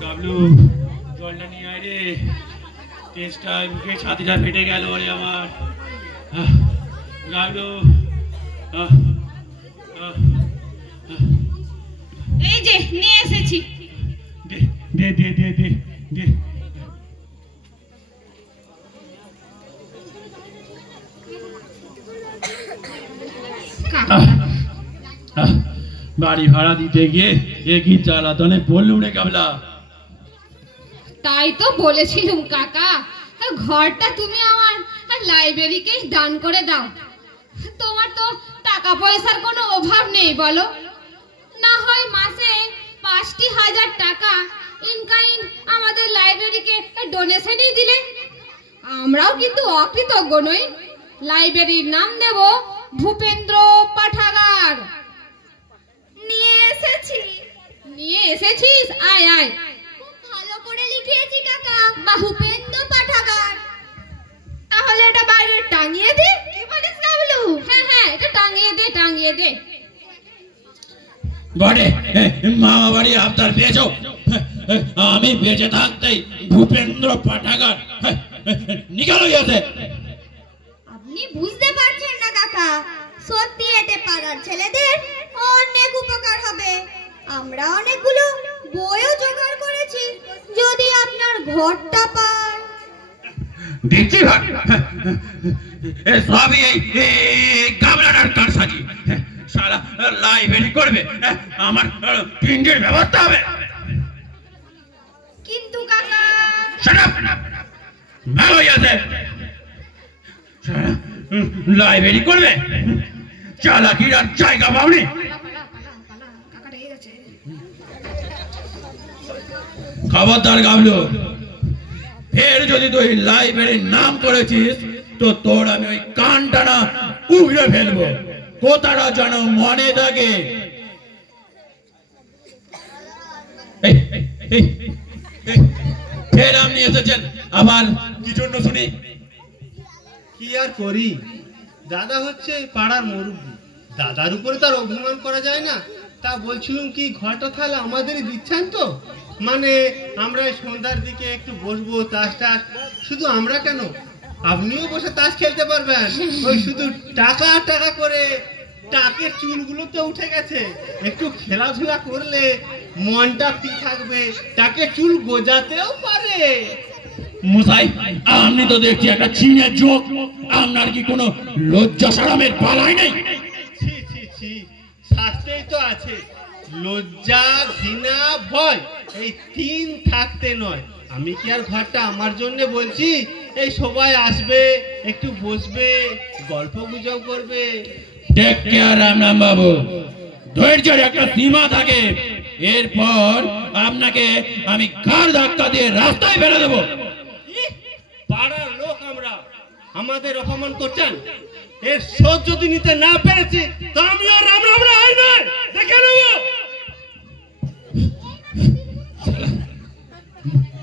গাবলু, জলটা নিয়ে আয় রে, তেজটা মুখে ছাতিটা ফেটে গেল রে আমার। গাবলু, এই যে নিয়ে এসেছি। দে দে দে দে দে দে। বাড়ি ভাড়া দিতে গিয়ে একই জ্বালাতনে পড়লুম রে গাবলা। তাই তো বলেছিলুম কাকা, ঘরটা তুমি আমার লাইব্রেরিকে দান করে দাও। তোমার তো টাকা পয়সার কোনো অভাব নেই বলো, না হয় মাসে ৫,০০০ টাকা ইনকাইন আমাদের লাইব্রেরিকে ডোনেশনই দিলে। আমরাও কিন্তু অকৃতজ্ঞ নই। লাইব্রেরির নাম দেব ভূপেন্দ্র পাঠাগার। নিয়ে এসেছি। নিয়ে এসেছিস? আয় আয়। খুব ভালো করে লিখেছি কাকা, ভূপেন্দ্র পাঠাগার। তাহলে এটা বাইরে টাঙিয়ে দে। কি বলিস গাবলু? হ্যাঁ হ্যাঁ, এটা টাঙিয়ে দে, টাঙিয়ে দে। বটে, মামা বাড়ি আবদার পেয়েছো? আমি বেঁচে থাকতেই ভূপেন্দ্র পাঠাগার নিকাল হইয়াছে। আপনি বুঝতে পারছেন না কাকা, সত্যি এতে পাড়ার ছেলেদের অনেক উপকার হবে। আমরা অনেকগুলো বইও জোগাড় করেছি, যদি আপনার ঘরটা পান। দেখছি ভাই, সবই এই গামলাটার কারসাজি। সারা লাইব্রেরি করবে, আমার প্রিন্টের ব্যবস্থা হবে। কিন্তু কাকা, ভালো হইয়াছে, লাইব্রেরি করবে, চালাকির আর জায়গা পাওনি। খবরদার গাবলু, ফের যদি তুই লাইব্রেরির নাম করেছিস তো তোর আমি ওই কানটা না উগড়ে ফেলবো, কথাটা যেন মনে থাকে। ফের আপনি এসেছেন, আবার কি জন্য শুনি? কি আর করি, দাদা হচ্ছে পাড়ার মুরব্বী, দাদার উপরে তার অভিমান করা যায় না। তা বলছিলাম কি, ঘরটা তাহলে আমাদেরই দিচ্ছেন তো? মানে আমরা সন্ধ্যার দিকে একটু বসবো, তাস টাস। শুধু আমরা কেন, আপনিও বসে তাস খেলতে পারবেন। ওই শুধু টাকা টাকা করে টাকের চুলগুলো তো উঠে গেছে, একটু খেলাধুলা করলে মনটা ফ্রি থাকবে, টাকের চুল গোজাতেও পারে। মশাই, আপনি তো দেখছি একটা চীনের যোগ, আপনার কি কোনো লজ্জা শরমের পালাই নেই? ছি ছি ছি, শাস্ত্রেই তো আছে, লজ্জা ঘৃণা ভয় এই তিন থাকতে নয়। আমি কি আর ঘরটা আমার জন্য বলছি? এই সবাই আসবে, একটু বসবে, গল্প গুজব করবে। টেক কেয়ার রামনাম বাবু, ধৈর্যের একটা সীমা থাকে, এরপর আপনাকে আমি কার ধাক্কা দিয়ে রাস্তায় ফেলে দেবো। পাড়ার লোক আমরা, আমাদের অপমান করছেন, এর শোধ যদি নিতে না পেরেছি তো আমিও রাম রাম রাই না, দেখে নেব।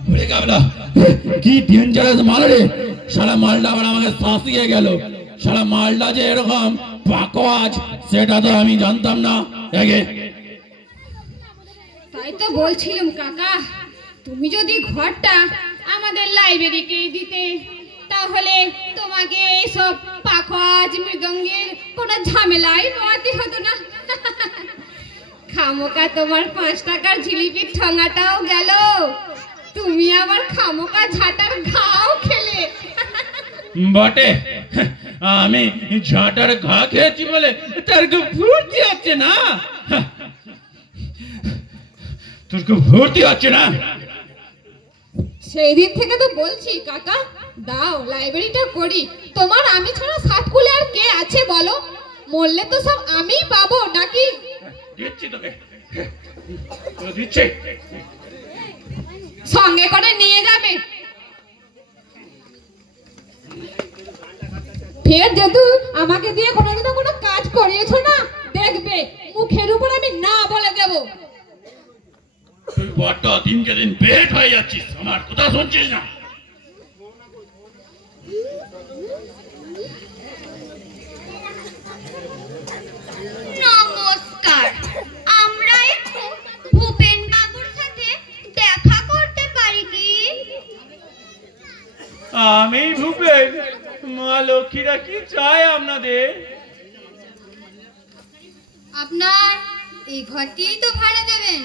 ওরে গাবলা, কি ডেঞ্জারাস মাল রে! সারা মালটা আবার আমাকে শাসিয়ে গেল। সারা মালটা যে এরকম পাকোয়াজ সেটা তো আমি জানতাম না। তাই তো বলছিলাম কাকা, তুমি যদি ঘরটা আমাদের লাইব্রেরিকে দিতে, তাও তাহলে তোমাকে এইসব পাখোয়াজ মৃদঙ্গের কোনো ঝামেলাই পোয়াতে হতো না। খামোকা তোমার 5 টাকার জিলিপির ঠঙাটাও গেল, তুমি আবার খামোকা ঝাঁটার ঘাও খেলে। বটে, আমি ঝাঁটার ঘা খেয়েছি বলে তার খুব ফুর্তি হচ্ছে না, তোর খুব ফুর্তি হচ্ছে না। সেই দিন থেকে তো বলছি কাকা, দাও লাইব্রেরিটা করি। তোমার আমি ছাড়া সাতকুলে আর কে আছে বলো? মরলে তো সব আমিই পাবো নাকি? দিচ্ছি তোকে, দিচ্ছি, সঙ্গে করে নিয়ে যাবে। ফের যেহেতু আমাকে দিয়ে কোনোদিনও কোনো কাজ করিয়েছো না, দেখবে মুখের উপর আমি না বলে দেব। তুই বড্ড দিনকে দিন পেট হয়ে যাচ্ছিস, আমার কথা শুনছিস না। নমস্কার, আমরা একটু ভূপেন বাবুর সাথে দেখা করতে পারি কি? আমি ভূপেন, মা লক্ষ্মীরা কি চায় আপনাদের? আপনার এই ঘরটিই তো ভাড়া দেবেন।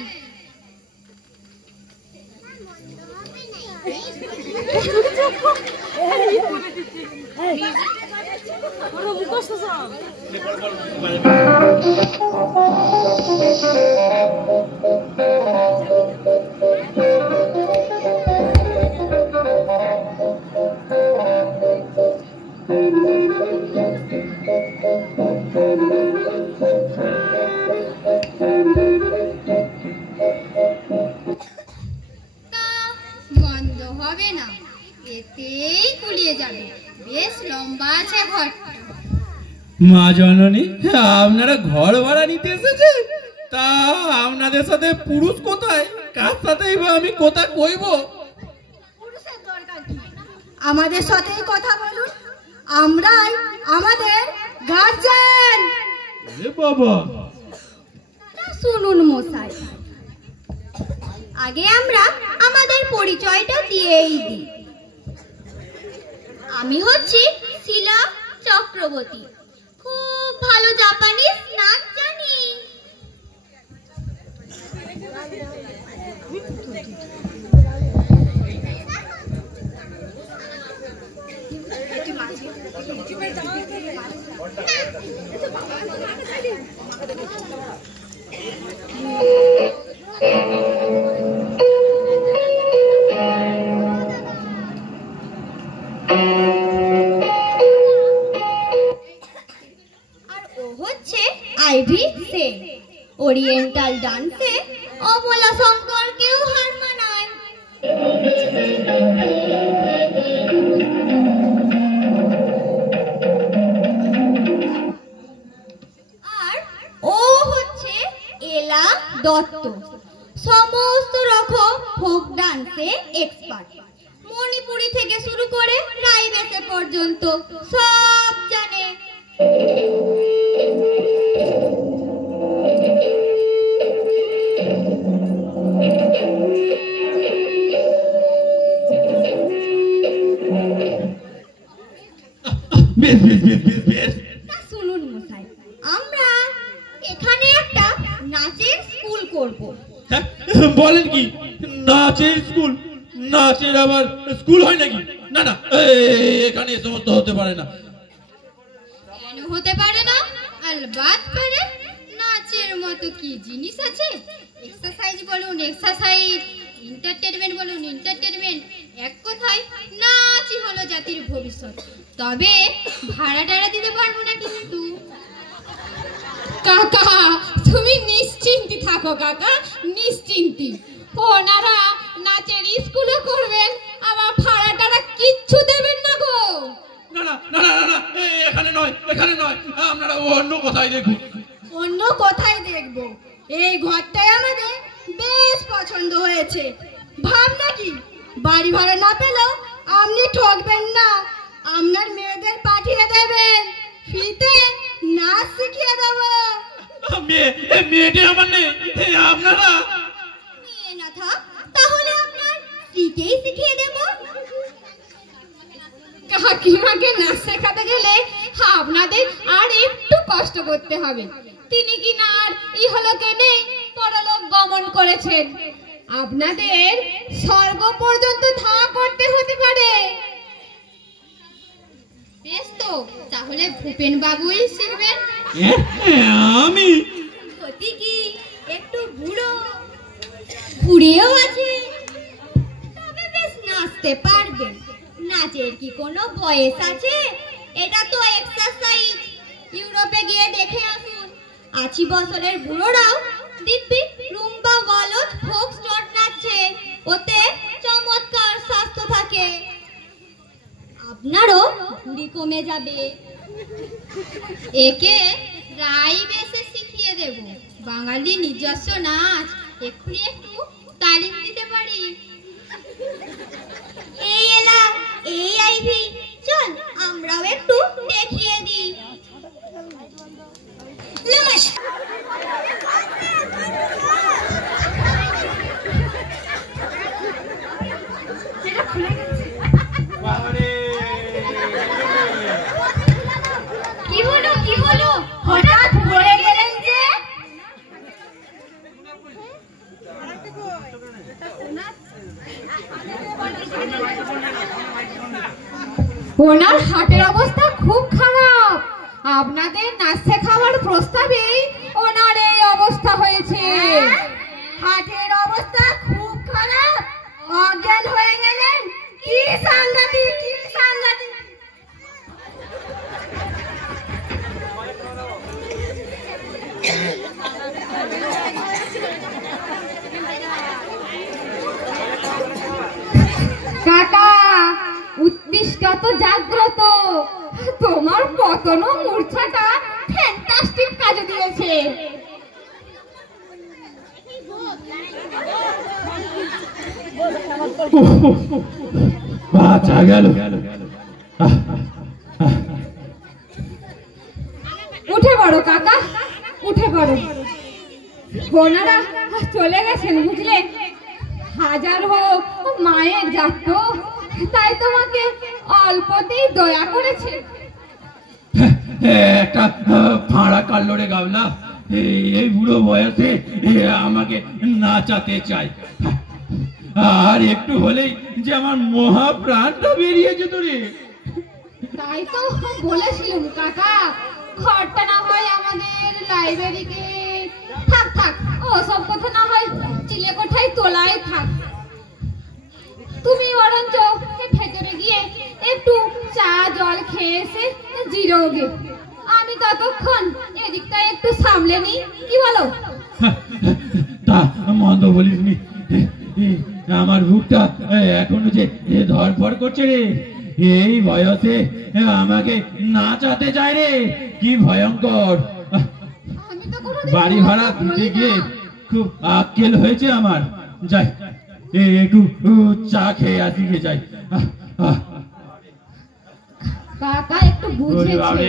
বন্ধ হবে না, এতেই কুলিয়ে যাবে। বেশ লম্বা আছে ঘরটা। মা জননী, আপনারা ঘর ভাড়া নিতে এসেছেন? তা আপনাদের সাথে পুরুষ কোথায়? কার সাথেই বা আমি কথা কইব? পুরুষের দরকার কি? আমাদের সাথেই কথা বলুন, আমরাই আমাদের গার্জেন। আরে বাবা, শুনুন মশাই, আগে আমরা আমাদের পরিচয়টা দিয়েই দিই। আমি হচ্ছি শিলা চক্রবর্তী, খুব ভালো জাপানিজ নাচ জানি। আইভি সেন, ওরিয়েন্টাল ডান্সে অবলা শঙ্করকেও হার মানায়। আর ও হচ্ছে এলা দত্ত, সমস্ত রকম ফোক ডান্সে এক্সপার্ট। মণিপুরি থেকে শুরু করে রাইবেসে পর্যন্ত সব জানে। শুনুন মশাই, আমরা এখানে একটা নাচের স্কুল করব। বলেন কি? নাচের স্কুল? নাচের আবার স্কুল হয় নাকি? না না, এখানে এ সমস্ত হতে পারে না। কেন হতে পারে না? আলবাত পারে। নাচের মতো কি জিনিস আছে? এক্সারসাইজ বলুন এক্সারসাইজ, এন্টারটেনমেন্ট বলুন এন্টারটেনমেন্ট। এক কথায় নাচই হলো জাতির ভবিষ্যৎ। তবে ভাড়া টাড়া দিতে পারবো না কিন্তু। কাকা তুমি নিশ্চিন্তি থাকো কাকা, নিশ্চিন্তি। ওনারা নাচের স্কুলও করবেন, আবার ভাড়া টাড়া কিচ্ছু দেবেন না গো। না না না না না, এখানে নয়, এখানে নয়, আপনারা অন্য কোথায় দেখুন। অন্য কোথায় দেখবো? এই ঘরটাই আমাদের বেশ পছন্দ হয়েছে। ভাবনা কি, বাড়ি ভাড়া না পেলেও আপনি ঠকবেন না, আপনার মেয়েদের পাঠিয়ে দেবেন, ফ্রিতে নাচ শিখিয়ে দেবো। মেয়েটি আমার নেই, আপনারা? মেয়ে না থাক তাহলে আপনার স্ত্রীকেই শিখিয়ে দেবো। কাকিমাকে নাচ শেখাতে গেলে আপনাদের আর একটু কষ্ট করতে হবে। তিনি কি না আর ইহলোকে নেই, পরলোক গমন করেছেন। আপনাদের স্বর্গ পর্যন্ত ধাওয়া করতে হতে পারে। বেশ তো, তাহলে ভূপেন বাবুই শিখবেন। আমি ক্ষতি কি, একটু বুড়ো বুড়িও আছে, তবে বেশ নাচতে পারবেন। নাচের কি কোনো বয়স আছে? এটা তো এক্সারসাইজ। ইউরোপে গিয়ে দেখে আসুন, 80 বছরের বুড়োরাও দিব্যি রুম্বা, ওয়ালজ, ফোকস্ট্রট নাচছে। ওতে চমৎকার স্বাস্থ্য থাকে। আপনারও ভুঁড়ি কমে যাবে। একে রাই বেশে শিখিয়ে দেব। বাঙালি নিজস্ব নাচ, এক্ষুনি একটু তালিম দিতে পারি। এই এলা, এই আইভি, চল আমরাও একটু দেখিয়ে দিই। কি হলো, কি হলো, হঠাৎ পড়ে গেলেন যে? ওনার হাটের অবস্থা খুব খারাপ। আপনাদের নাচ শেখাবার প্রস্তাবেই ওনার এই অবস্থা হয়েছে। হাটের অবস্থা খুব খারাপ, অজ্ঞান হয়ে গেলেন? কি সাংঘাতিক, কি সাংঘাতিক। কাকা উৎকৃষ্ট জাগ্রত, তোমার পতন মূর্ছাটা ফ্যান্টাস্টিক কাজ দিয়েছে। বাঁচা গেল। উঠে পড়ো কাকা, উঠে পড়ো। ওনারা চলে গেছেন বুঝলেন। হাজার হোক মায়ের জাত, তাই তোমাকে অল্পতেই দয়া করেছে। একটা ফাঁড়া কাটলো রে গাবলা, এই বুড়ো বয়সে আমাকে নাচাতে চাই। আর একটু হলেই যে আমার মহা প্রাণটা বেরিয়ে যেত রে। তাই তো বলেছিলাম কাকা, ঘরটা না হয় আমাদের লাইব্রেরিকে থাক থাক, ও সব কথা না হয় চিলে কোঠায় তোলায় থাক। তুমি বরঞ্চ ভেতরে গিয়ে একটু চা জল খেয়ে এসে জিরোগে। আমি ততক্ষণ এদিকটা একটু সামলে নিই, কি বলো? তা মন্দ বলিস নি, আমার বুকটা এখনো যে ধরফড় করছে রে। এই বয়সে আমাকে নাচাতে চায় রে, কি ভয়ঙ্কর। আমি তো কোনোদিন বাড়ি ভাড়া দিতে গিয়ে খুব আক্কেল হয়েছে আমার। যাই একটু চা খেয়ে আসি গে, যাই। কাকা একটু বুঝেছে।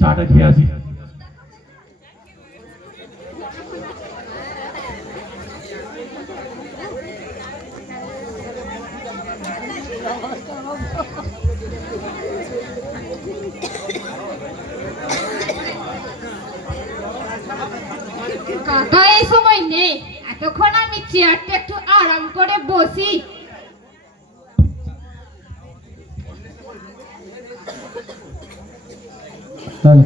চাটা খেয়ে আসি। কাকা এই সময় নেই, এতক্ষণ আমি চেয়ারটা একটু আরাম করে বসি। Hello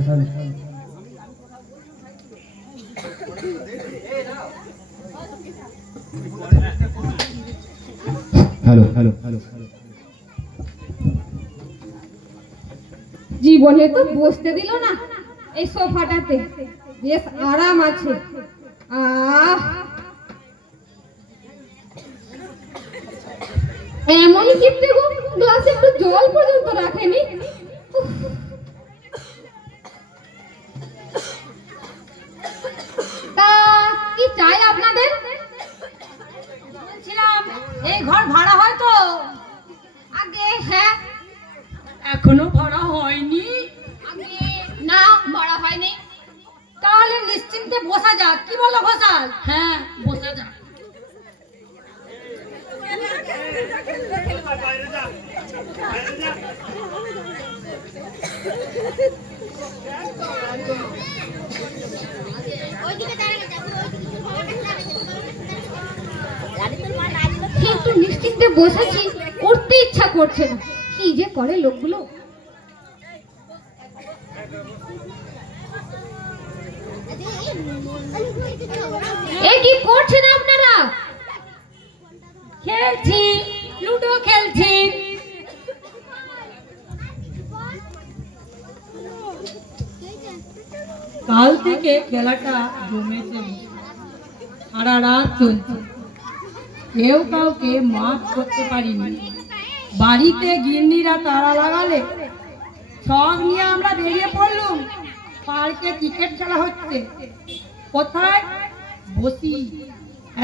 hello hello. জীবনে তো বসতে দিল না এই সোফাটাতে, বেশ আরাম আছে। এমন গিফটে গো, গ্লাসে একটু জল পর্যন্ত রাখেনি। তা কি চাই আপনাদের? বলছিলাম এই ঘর ভাড়া হয় তো? আগে হ্যাঁ। এখনো ভাড়া হয়নি? আগে না, ভাড়া হয়নি। তাহলে নিশ্চিন্তে বসা যাক, কি বলো ঘোষাল? হ্যাঁ বসা যাক। কিন্তু নিশ্চিন্তে বসেছি, উঠতে ইচ্ছা করছে না। কি যে করে লোকগুলো। এ কি করছেন আপনারা? খেলছি, লুডো খেলছি। কাল থেকে খেলাটা জমেছে, সারা রাত চলছে, কেউ কাউকে মাফ করতে পারিনি। বাড়িতে গিন্নিরা তারা লাগালে সব নিয়ে আমরা বেরিয়ে পড়লুম। পার্কে ক্রিকেট খেলা হচ্ছে, কোথায় বসি।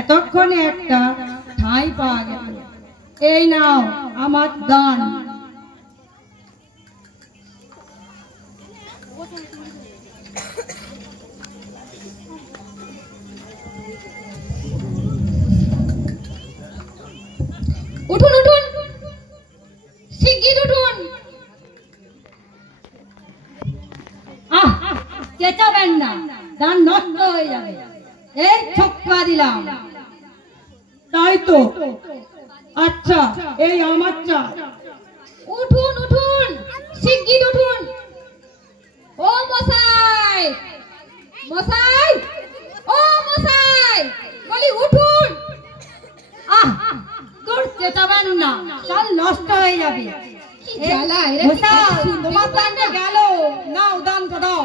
এতক্ষণে একটা ঠাঁই পাওয়া গেল। এই নাও আমার দান। উঠুন উঠুন, শিগগির উঠুন। চেঁচাবেন না, দান নষ্ট হয়ে যাবে। এই ছক্কা দিলাম। তাই তো, আচ্ছা এই আমার চা। উঠুন উঠুন, শিগগির উঠুন। ও মশাই, মশাই, ও মশাই, বলি উঠুন। তোর চেঁচাবেন না, চাল নষ্ট হয়ে যাবে। কি জ্বালা, এরা কি মশাই, শুনতে তোমার পায় দানটা না? গেল, নাও দানটা দাও।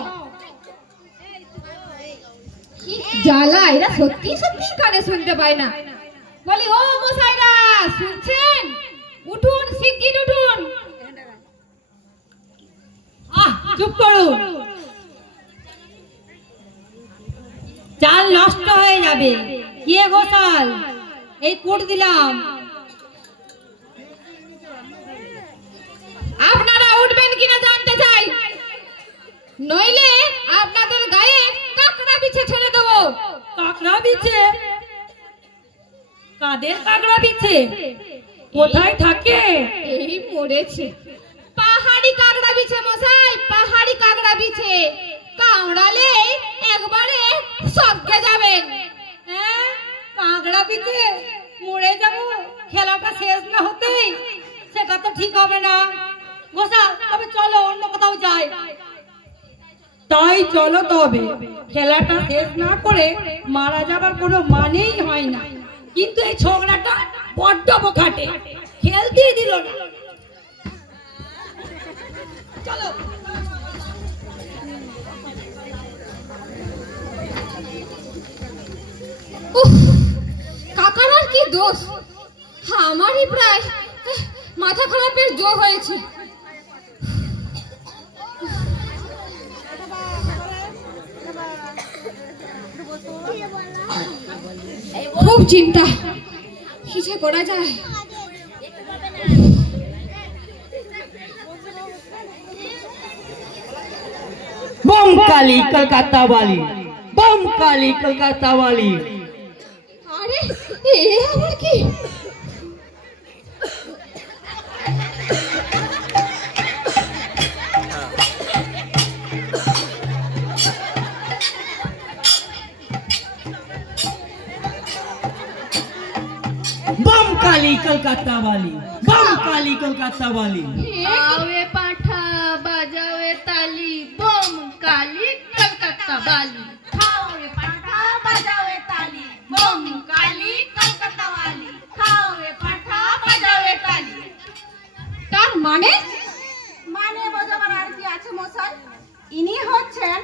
কি জ্বালা, এরা সত্যি সত্যি কানে শুনতে পায় না। বলি ও মশাইরা, শুনছেন? উঠুন, শিগগির উঠুন। চুপ করুন, চাল নষ্ট হয়ে যাবে। কে গোসাল, এই কোট দিলাম। আপনারা উঠবেন কিনা জানতে চাই, নইলে আপনাদের গায়ে কাকড়া বিছে ছেড়ে দেবো। কাকড়া বিছে? কাদের কাকড়া বিছে? কোথায় থাকে? এই মরেছে। পাহাড়ি কাকড়া বিছে মশাই, পাহাড়ি কাকড়া বিছে। কামড়ালে একবারে সবকে যাবেন। হ্যাঁ, কাকড়া বিছে? মরে যাব খেলাটা শেষ না হতেই। সেটা তো ঠিক হবে না। গোসা, তবে চলো অন্য কোথাও যাই। তাই চলো তবে। খেলাটা শেষ না করে মারা যাবার কোনো মানেই হয় না। কিন্তু এই ছোকরাটা বড্ড বোকাটে, খেলতেই দিল না। চলো। উফ, কাকার আর কি দোষ, আমারই প্রায় মাথা খারাপের জো হয়েছে। খুব চিন্তা, কি যে করা যায়। बम काली कलकत्ता वाली, बम काली कलकत्ता वाली। আরে এ আবার কি? बम काली कलकत्ता वाली, बम काली कलकत्ता वाली। आवे पाठा बजावे ताली, बम काली कलकत्ता वाली। खाओवे पाठा बजावे ताली, बम काली कलकत्ता वाली। खाओवे पाठा बजावे ताली। তার মানে? মানে বোঝাবার আর কি আছে মশাই? ইনি হচ্ছেন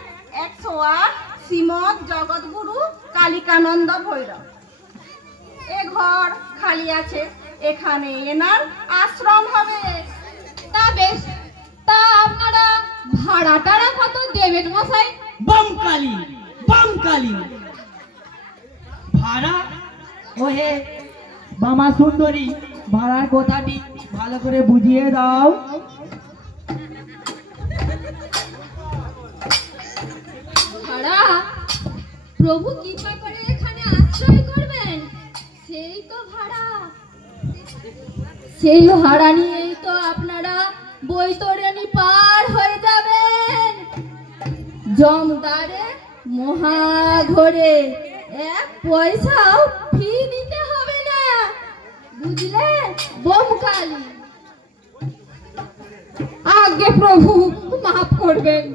108 শ্রীমদ জগৎগুরু কালিকানন্দ ভৈরব। এ ঘর খালি আছে, এখানে এনার আশ্রম হবে। তা বেশ, তা আপনারা ভাড়াটারা কত দেবেন মশাই? बम काली, बम काली। ভাড়া? ওহে বামা সুন্দরী, ভাড়ার কথাটি ভালো করে বুঝিয়ে দাও। ভাড়া? প্রভু কৃপা করে এখানে আশ্রয় করবেন, সেই তো ভাড়া। সেই ভাড়া নিয়েই তো বৈতরণী পার হয়ে যাবেন জমদারে মহাঘরে, 1 পয়সাও ফি দিতে হবে না, বুঝলে বোমকালী? আগে প্রভু মাফ করবেন,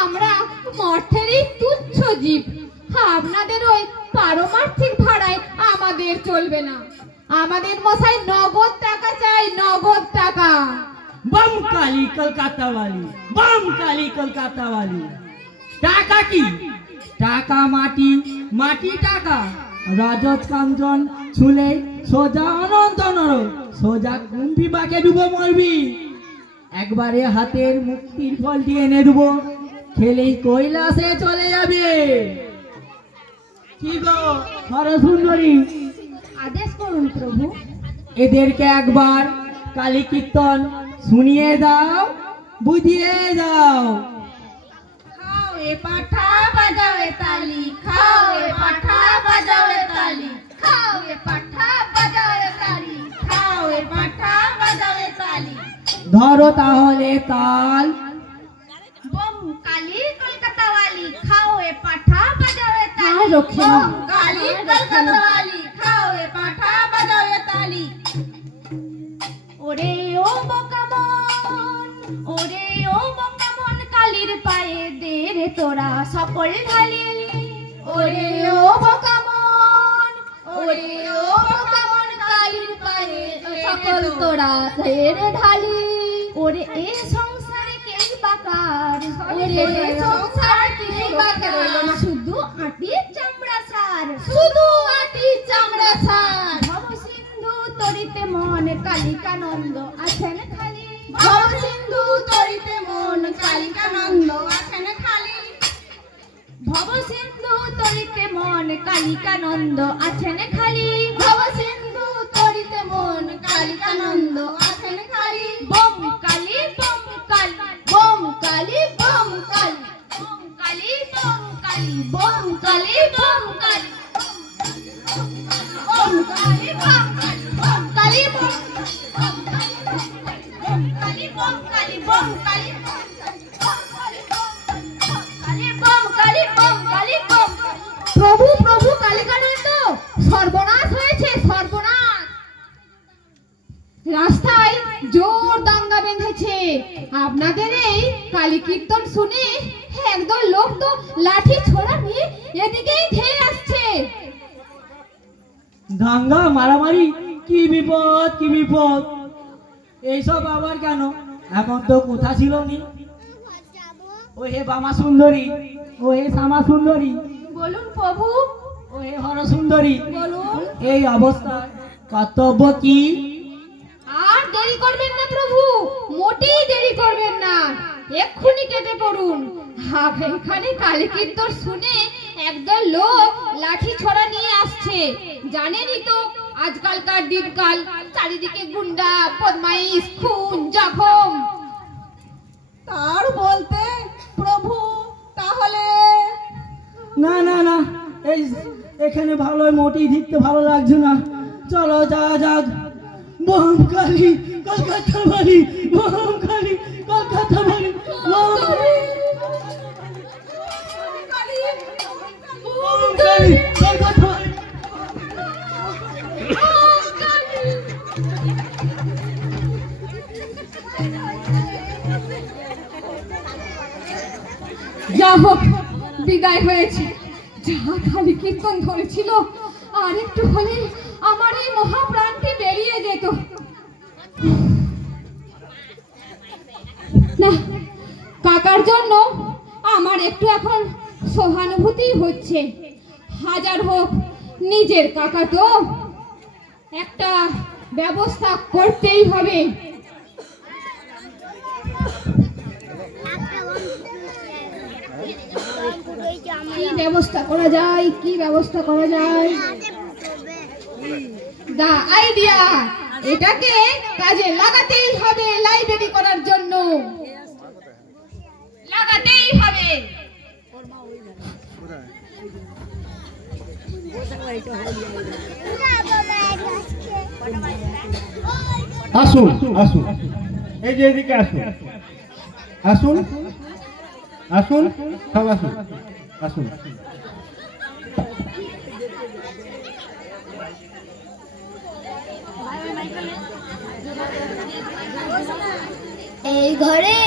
আমরা মঠেরই তুচ্ছ জীব, আপনাদের ওই পারমার্থিক ভাড়ায় আমাদের চলবে না। আমাদের মশাই নগদ টাকা চাই, নগদ টাকা। बम काली कलकत्ता वाली, बम काली कलकत्ता वाली। টাকা কি? টাকা মাটি, মাটি টাকা। রাজত কাঞ্চন ছুলে সোজা অনন্ত নর, সোজা কুম্ভি বাকে ডুবে মরবি। একবারে হাতের মুক্তির ফলটি এনে দেবো, খেলেই কৈলাসে চলে যাবে। কি গো হরসুন্দরী, আদেশ করুন প্রভু। এদেরকে একবার কালী কীর্তন শুনিয়ে দাও, বুঝিয়ে দাও। খাও এ পাঠা বাজাও এ তালি, খাও এ পাঠা বাজাও এ তালি, খাও এ পাঠা বাজাও এ তালি, খাও এ পাঠা বাজাও এ তালি। ধরো তাহলে তাল। বম কালী কলকাতা वाली, খাও এ পাঠা বাজাও এ তালি, রক্ষে বম কালী কলকাতা वाली, খাও এ পাঠা বাজাও এ তালি। ওরে ও বোকামন, ওরে ও বোকামন, কালীর পায়ে দে রে তোরা সকল ঢালি। ওরে ও বোকামন, ওরে ও বোকামন, কালীর পায়ে সকল তোরা দে রে ঢালি। ওরে এ সংসারে কে বাকার, ওরে এ সংসারে কে বাকার, শুধু আটি চামড়া সার, শুধু আটি চামড়া সার। ভব সিন্ধু তরিতে মন কালিকানন্দ আছেন খালি, ভব সিন্ধু তরিতে মন কালিকানন্দ আছেন খালি। ভব সিন্ধু তরিতে মন কালিকানন্দ আছেন খালি, ভব সিন্ধু তরিতে মন কালিকানন্দ আছেন খালি। বম কালী বম কালী, বম কালী বম কালী, বম কালী বম কালী, বম কালী বম কালী, বম কালী বম কালী, বম কালী বম কালী, বম কালী বম কালী, প্রভু প্রভু কালিকানন্দ, সর্বনাশ হয়েছে, সর্বনাশ। রাস্তায় জোর দাঙ্গা বেঁধেছে। আপনাদের এই কালী কীর্তন শুনে একদল লোক তো লাঠি ছোড়া নিয়ে এদিকেই ধেয়ে আসছে। দাঙ্গা মারামারি, কি বিপদ কি বিপদ। এইসব আবার কেন? এখন তো কোথা ছিল নি। ও হে বামা সুন্দরী, ও হে শ্যামা সুন্দরী, বলুন প্রভু, ও হে হর সুন্দরী, বলুন। এই অবস্থায় কর্তব্য কি? আর দেরি করবেন না প্রভু, মোটেই দেরি করবেন না, এক্ষুনি কেটে পড়ুন। এখানে কালী কীর্তন শুনে একদল লোক লাঠি ছোড়া নিয়ে আসছে। জানেনই তো আজকালকার দিনকাল, চারিদিকে গুন্ডা বদমাইশ, খুন জখম। তার বলতে প্রভু তাহলে না না না, এই এখানে ভালো মোটেই দেখতে ভালো লাগছে না। চলো যাওয়া যাক। বম কালী কলকাতা বাড়ি, বম কালী কলকাতা বাড়ি, বম কালী কলকাতা বাড়ি। যা হোক, বিদায় হয়েছে। যা কালী কীর্তন ধরেছিল, আর একটু হলে আমার এই মহাপ্রাণটি বেরিয়ে যেত। না, কাকার জন্য আমার একটু এখন সহানুভূতি হচ্ছে। হাজার হোক নিজের কাকা, তো একটা ব্যবস্থা করতেই হবে। কি ব্যবস্থা করা যায়, কি ব্যবস্থা করা যায়? দা আইডিয়া, এটাকে কাজে লাগাতেই হবে। লাইব্রেরি করার জন্য লাগাতেই হবে। আসুন আসুন, এই যে এদিকে আসুন আসুন আসুন সব আসুন আসুন। এই ঘরে?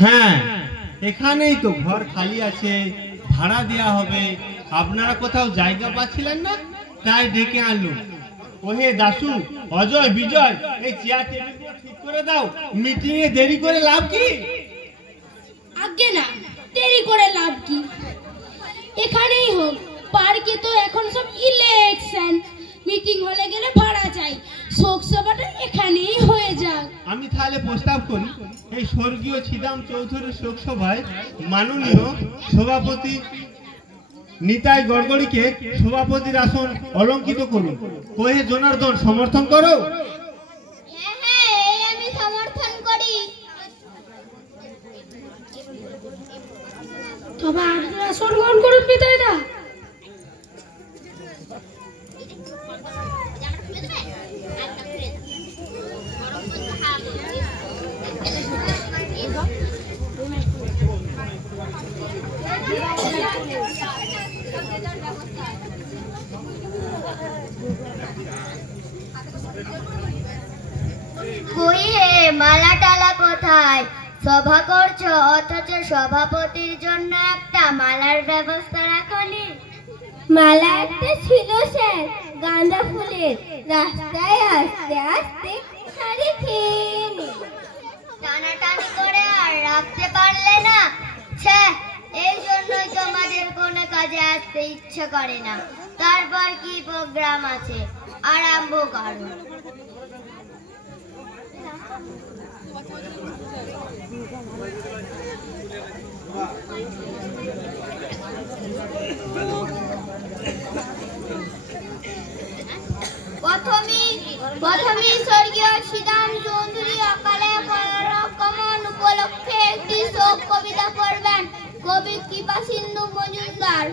হ্যাঁ, এখানেই তো, ঘর খালি আছে, ভাড়া দেওয়া হবে। আপনারা কোথাও জায়গা পাচ্ছিলেন না, তাই ডেকে আনলুম। ওহে দাশু, অজয়, বিজয়, এই চেয়ার টেবিলগুলো ঠিক করে দাও, মিটিং এ দেরি করে লাভ কি? আগে না, দেরি করে লাভ কি? এখানেই হোক। পার্কে তো এখন সব ইলেকশন, মিটিং হলে গেলে ভাড়া চাই। শোক সভাটা এখানেই হয়ে যাক। আমি তাহলে প্রস্তাব করি, এই স্বর্গীয় ছিদাম চৌধুরীর শোক সভায় মাননীয় সভাপতি নিতাই গড়গড়িকে সভাপতির আসন অলঙ্কিত করুন। কোহে জনার্দন, সমর্থন করো। হ্যাঁ হ্যাঁ, এই আমি সমর্থন করি। তবে আপনি আসন গ্রহণ করুন বিদায়দা। কই হে, মালা টালা কোথায়? সভা করছো অথচ সভাপতির জন্য একটা মালার ব্যবস্থা রাখনি। মালা একটা ছিল স্যার, গাঁদা ফুলের। রাস্তায় আস্তে আস্তে শাড়ি খেয়ে নি। টানাটানি করে আর রাখতে পারলে না। ছে, এই জন্যই তোমাদের কোনো কাজে আসতে ইচ্ছে করে না। তারপর কি প্রোগ্রাম আছে, আরম্ভ করো। প্রথমেই স্বর্গীয় শ্রীরাম চৌধুরী অকালে পরলোকগমন উপলক্ষে একটি শোক কবিতা পড়বেন কবি কৃপা সিন্ধু মজুমদার।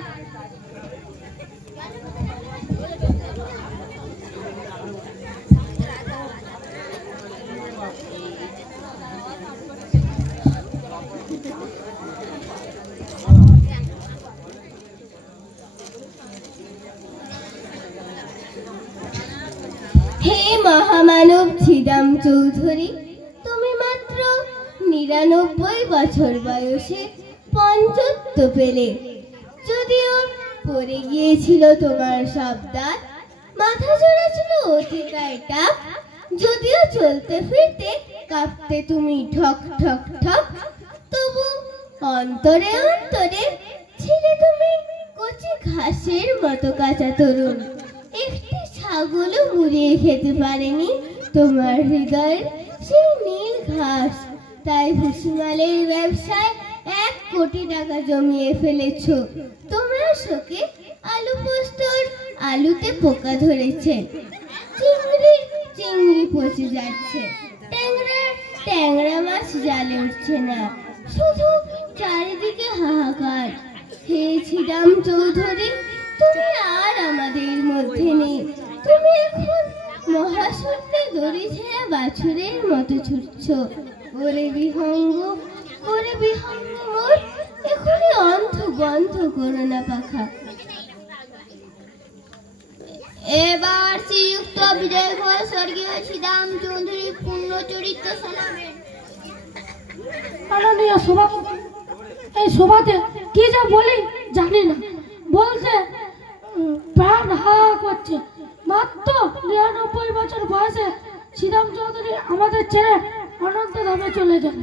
হে মহামানব ছিদাম চৌধুরী, তুমি মাত্র ৯৯ বছর বয়সে পঞ্চত্ব পেলে। যদিও পড়ে গিয়েছিল তোমার সব দাঁত, মাথা জোড়া ছিল অতিকায় টাপ, যদিও চলতে ফিরতে কাঁপতে তুমি ঠক ঠক ঠক, তবু অন্তরে অন্তরে ছিলে তুমি কচি ঘাসের মতো কাঁচা তরুণ। একটি ছাগলও মুড়িয়ে খেতে পারেনি তোমার হৃদয়ের সেই নীল ঘাস। তাই ভুসিমালের ব্যবসায় ১ কোটি টাকা জমিয়ে ফেলেছ। তোমার শোকে আলু পোস্তর আলুতে পোকা ধরেছে, চিংড়ি পচে যাচ্ছে, ট্যাংরা মাছ জালে উঠছে না, শুধু চারিদিকে হাহাকার। হে ছিদাম চৌধুরী, তুমি আর আমাদের মধ্যে নেই। তুমি এখন মহাশূন্যে দড়ি ছেঁড়া বাছুরের মতো ছুটছ। ওরে বিহঙ্গ, ওরে বিহঙ্গ মোর, এখনই অন্ধ বন্ধ করো না পাখা। এবার শ্রীযুক্ত বিজয় ঘোষ স্বর্গীয় ছিদাম চৌধুরী পূর্ণ চরিত্র শোনাবেন। মাননীয় সভাপতি, এই সভাতে কি যা বলি জানি না, বলতে প্রাণ হা করছে। মাত্র ৯৯ বছর বয়সে শ্রীরাম চৌধুরী আমাদের ছেড়ে অনন্ত ধামে চলে যান।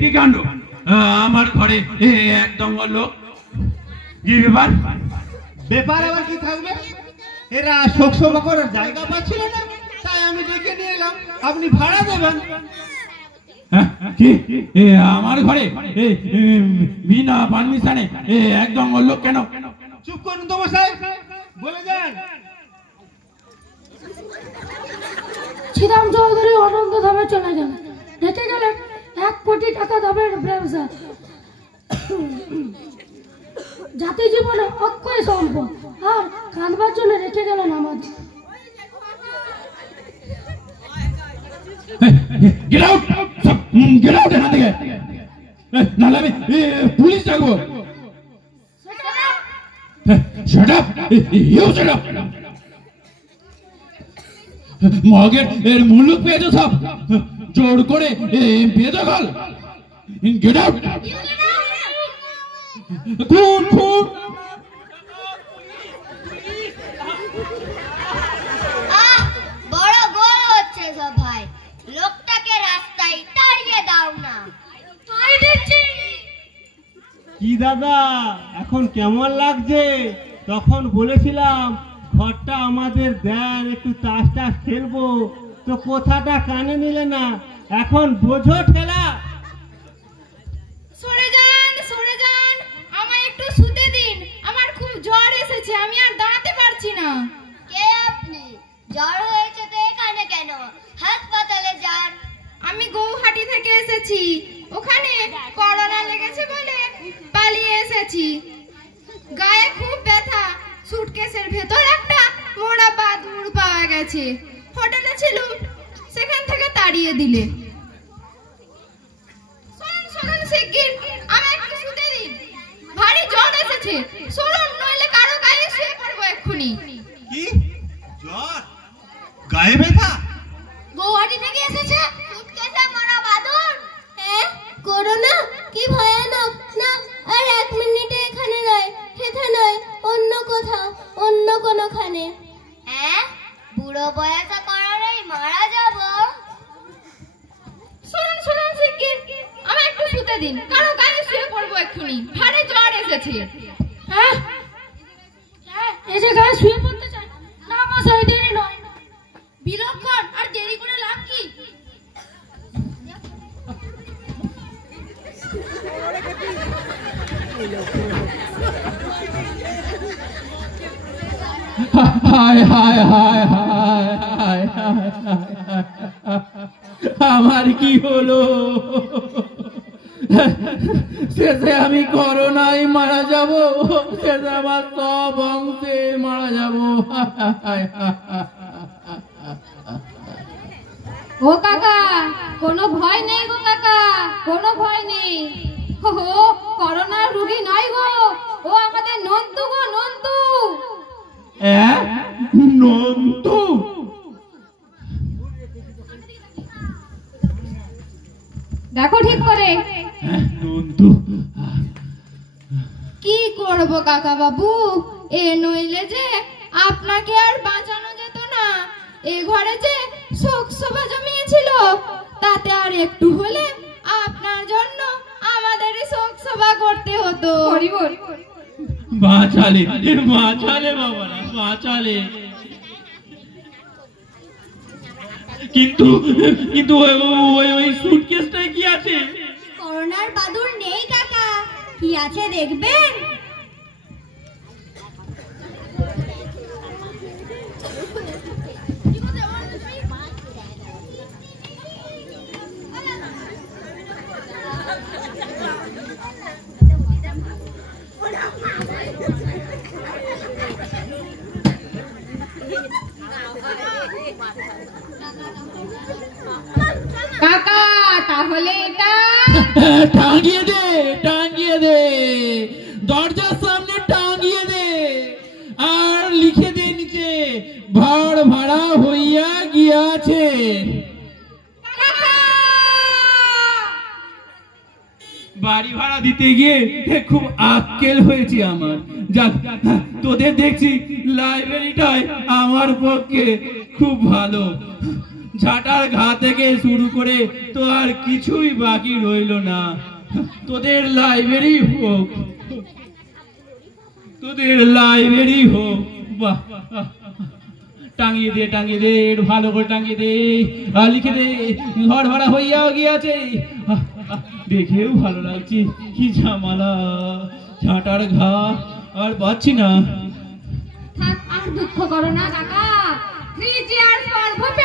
কি কাণ্ড! আমার ঘরে একদম লোক, কি ব্যাপার? ব্যাপার আবার কি থাকবে? এরা শোক সভা করার জায়গা পাচ্ছিল না, তাই আমি ডেকে নিয়ে এলাম। আপনি ভাড়া দেবেন। কি আমার ঘরে বিনা পারমিশনে একদম লোক কেন? চুপ করুন তো মশাই, বলে যান। শ্রীরাম চৌধুরী অনন্ত ধামে চলে যান। ডেকে গেলেন ১ কোটি টাকা দামের ব্যবসা। জাতি জীবনে অক্ষয় সম্পদ, আর কাঁদবার জন্য রেখে গেলেন আমাদের। গেট আউট, গেট আউট এখান থেকে, নাহলে আমি পুলিশ ডাকবো। Shut up, you shut up. মগের এর মুলুক পেয়েছো সব, জোর করে বেদখল। Get out. খুন খুন। বড় গোল হচ্ছে সব ভাই, লোকটাকে রাস্তায় তাড়িয়ে দাও না। কি দাদা এখন কেমন লাগছে? তখন বলেছিলাম ঘরটা আমাদের দেন, একটু তাস টাস খেলবো, তো কথাটা কানে নিলে না, এখন বোঝো ঠেলা। সরে যান, আমায় একটু শুতে দিন, আমার খুব জ্বর এসেছে, আমি আর দাঁড়াতে পারছি না। কে আপনি? জ্বর হয়েছে তো এখানে কেন? হাসপাতালে যান। আমি গৌহাটি থেকে এসেছি, ওখানে করোনা লেগেছে বলে পালিয়ে এসেছি। গায়ে খুব ব্যথা, সুটকেসের ভেতর একটা মোড়া বাদুড় পাওয়া গেছে, হোটেলে ছিল, সেখান থেকে তাড়িয়ে দিলে। শুনুন শিগগির, আমায় একটু শুতে দিন, ভারী জ্বর এসেছে, শুনুন, নইলে কারো গায়ে শুয়ে পড়বো এক্ষুনি। কি জ্বর, গায়ে ব্যথা? গৌহাটি থেকে এসেছে, সুটকেসে মোড়া বাদুড়। হ্যাঁ, করোনা কি ভয়ানক না। আর 1 মিনিটে এখানে নয়, হেথা নয়, অন্য কোথাও, অন্য কোনোখানে। হ্যাঁ, বুড়ো বয়সে করোনায় মারা যাব। শুনুন শিগগির, আমায় একটু শুতে দিন, কারো গায়ে শুয়ে পড়বো এক্ষুনি, ভারী জ্বর এসেছে। হ্যাঁ, এই যে গায়ে শুয়ে পড়তে চাই না মশাই, দেরি নয়, বিলক্ষণ, আর দেরি করে লাভ কি? হায় হায় হায় হায় হায় হায়, আমার কি হলো? শেষে আমি করোনায় মারা যাব, শেষে আমার সব অংশে মারা যাব। ও কাকা, কোনো ভয় নেই গো কাকা, কোনো ভয় নেই। ও করোনার রোগী নয় গো, ও আমাদের নন্তু গো, নন্তু। নন্তু? দেখো ঠিক করে। নন্তু? কি করব কাকা বাবু, এ নইলে যে আপনাকে আর বাঁচানো যেত না। এ ঘরে যে শোক সভা জমিয়েছিল, তাতে আর একটু হলে আপনার জন্য আমাদেরই শোক সভা করতে হতো। বাঁচালে, বাঁচালে বাবারা, বাঁচালে। কিন্তু কিন্তু ওই সুটকেসটায় কি আছে? করোনার বাদুড় নেই কাকা, কি আছে দেখবেন? কাকা, তাহলে এটা টাঙিয়ে দে, টাঙিয়ে দে, দরজার সামনে টাঙিয়ে দে, আর লিখে দে নিচে, ভাড় ভাড়া হইয়া গিয়াছে। বাড়ি ভাড়া দিতে গিয়ে খুব আক্কেল হয়েছে আমার। যাক, তোদের দেখছি লাইব্রেরিটাই আমার পক্ষে খুব ভালো। ঝাঁটার ঘা থেকে শুরু করে তো আর কিছুই বাকি রইল না। তোদের লাইব্রেরি হোক, তোদের লাইব্রেরি হোক। বাহ, টাঙিয়ে দে, টাঙিয়ে দে, ভালো করে টাঙিয়ে দে, আর লিখে দে, ঘর ভাড়া হইয়া গিয়াছে। দেখেও ভালো লাগছে, কি ঝামেলা, ঝাঁটার ঘা আর পাচ্ছি না। থাক, আর দুঃখ করো না কাকা, 3 চেয়ার ফর ভূপেন।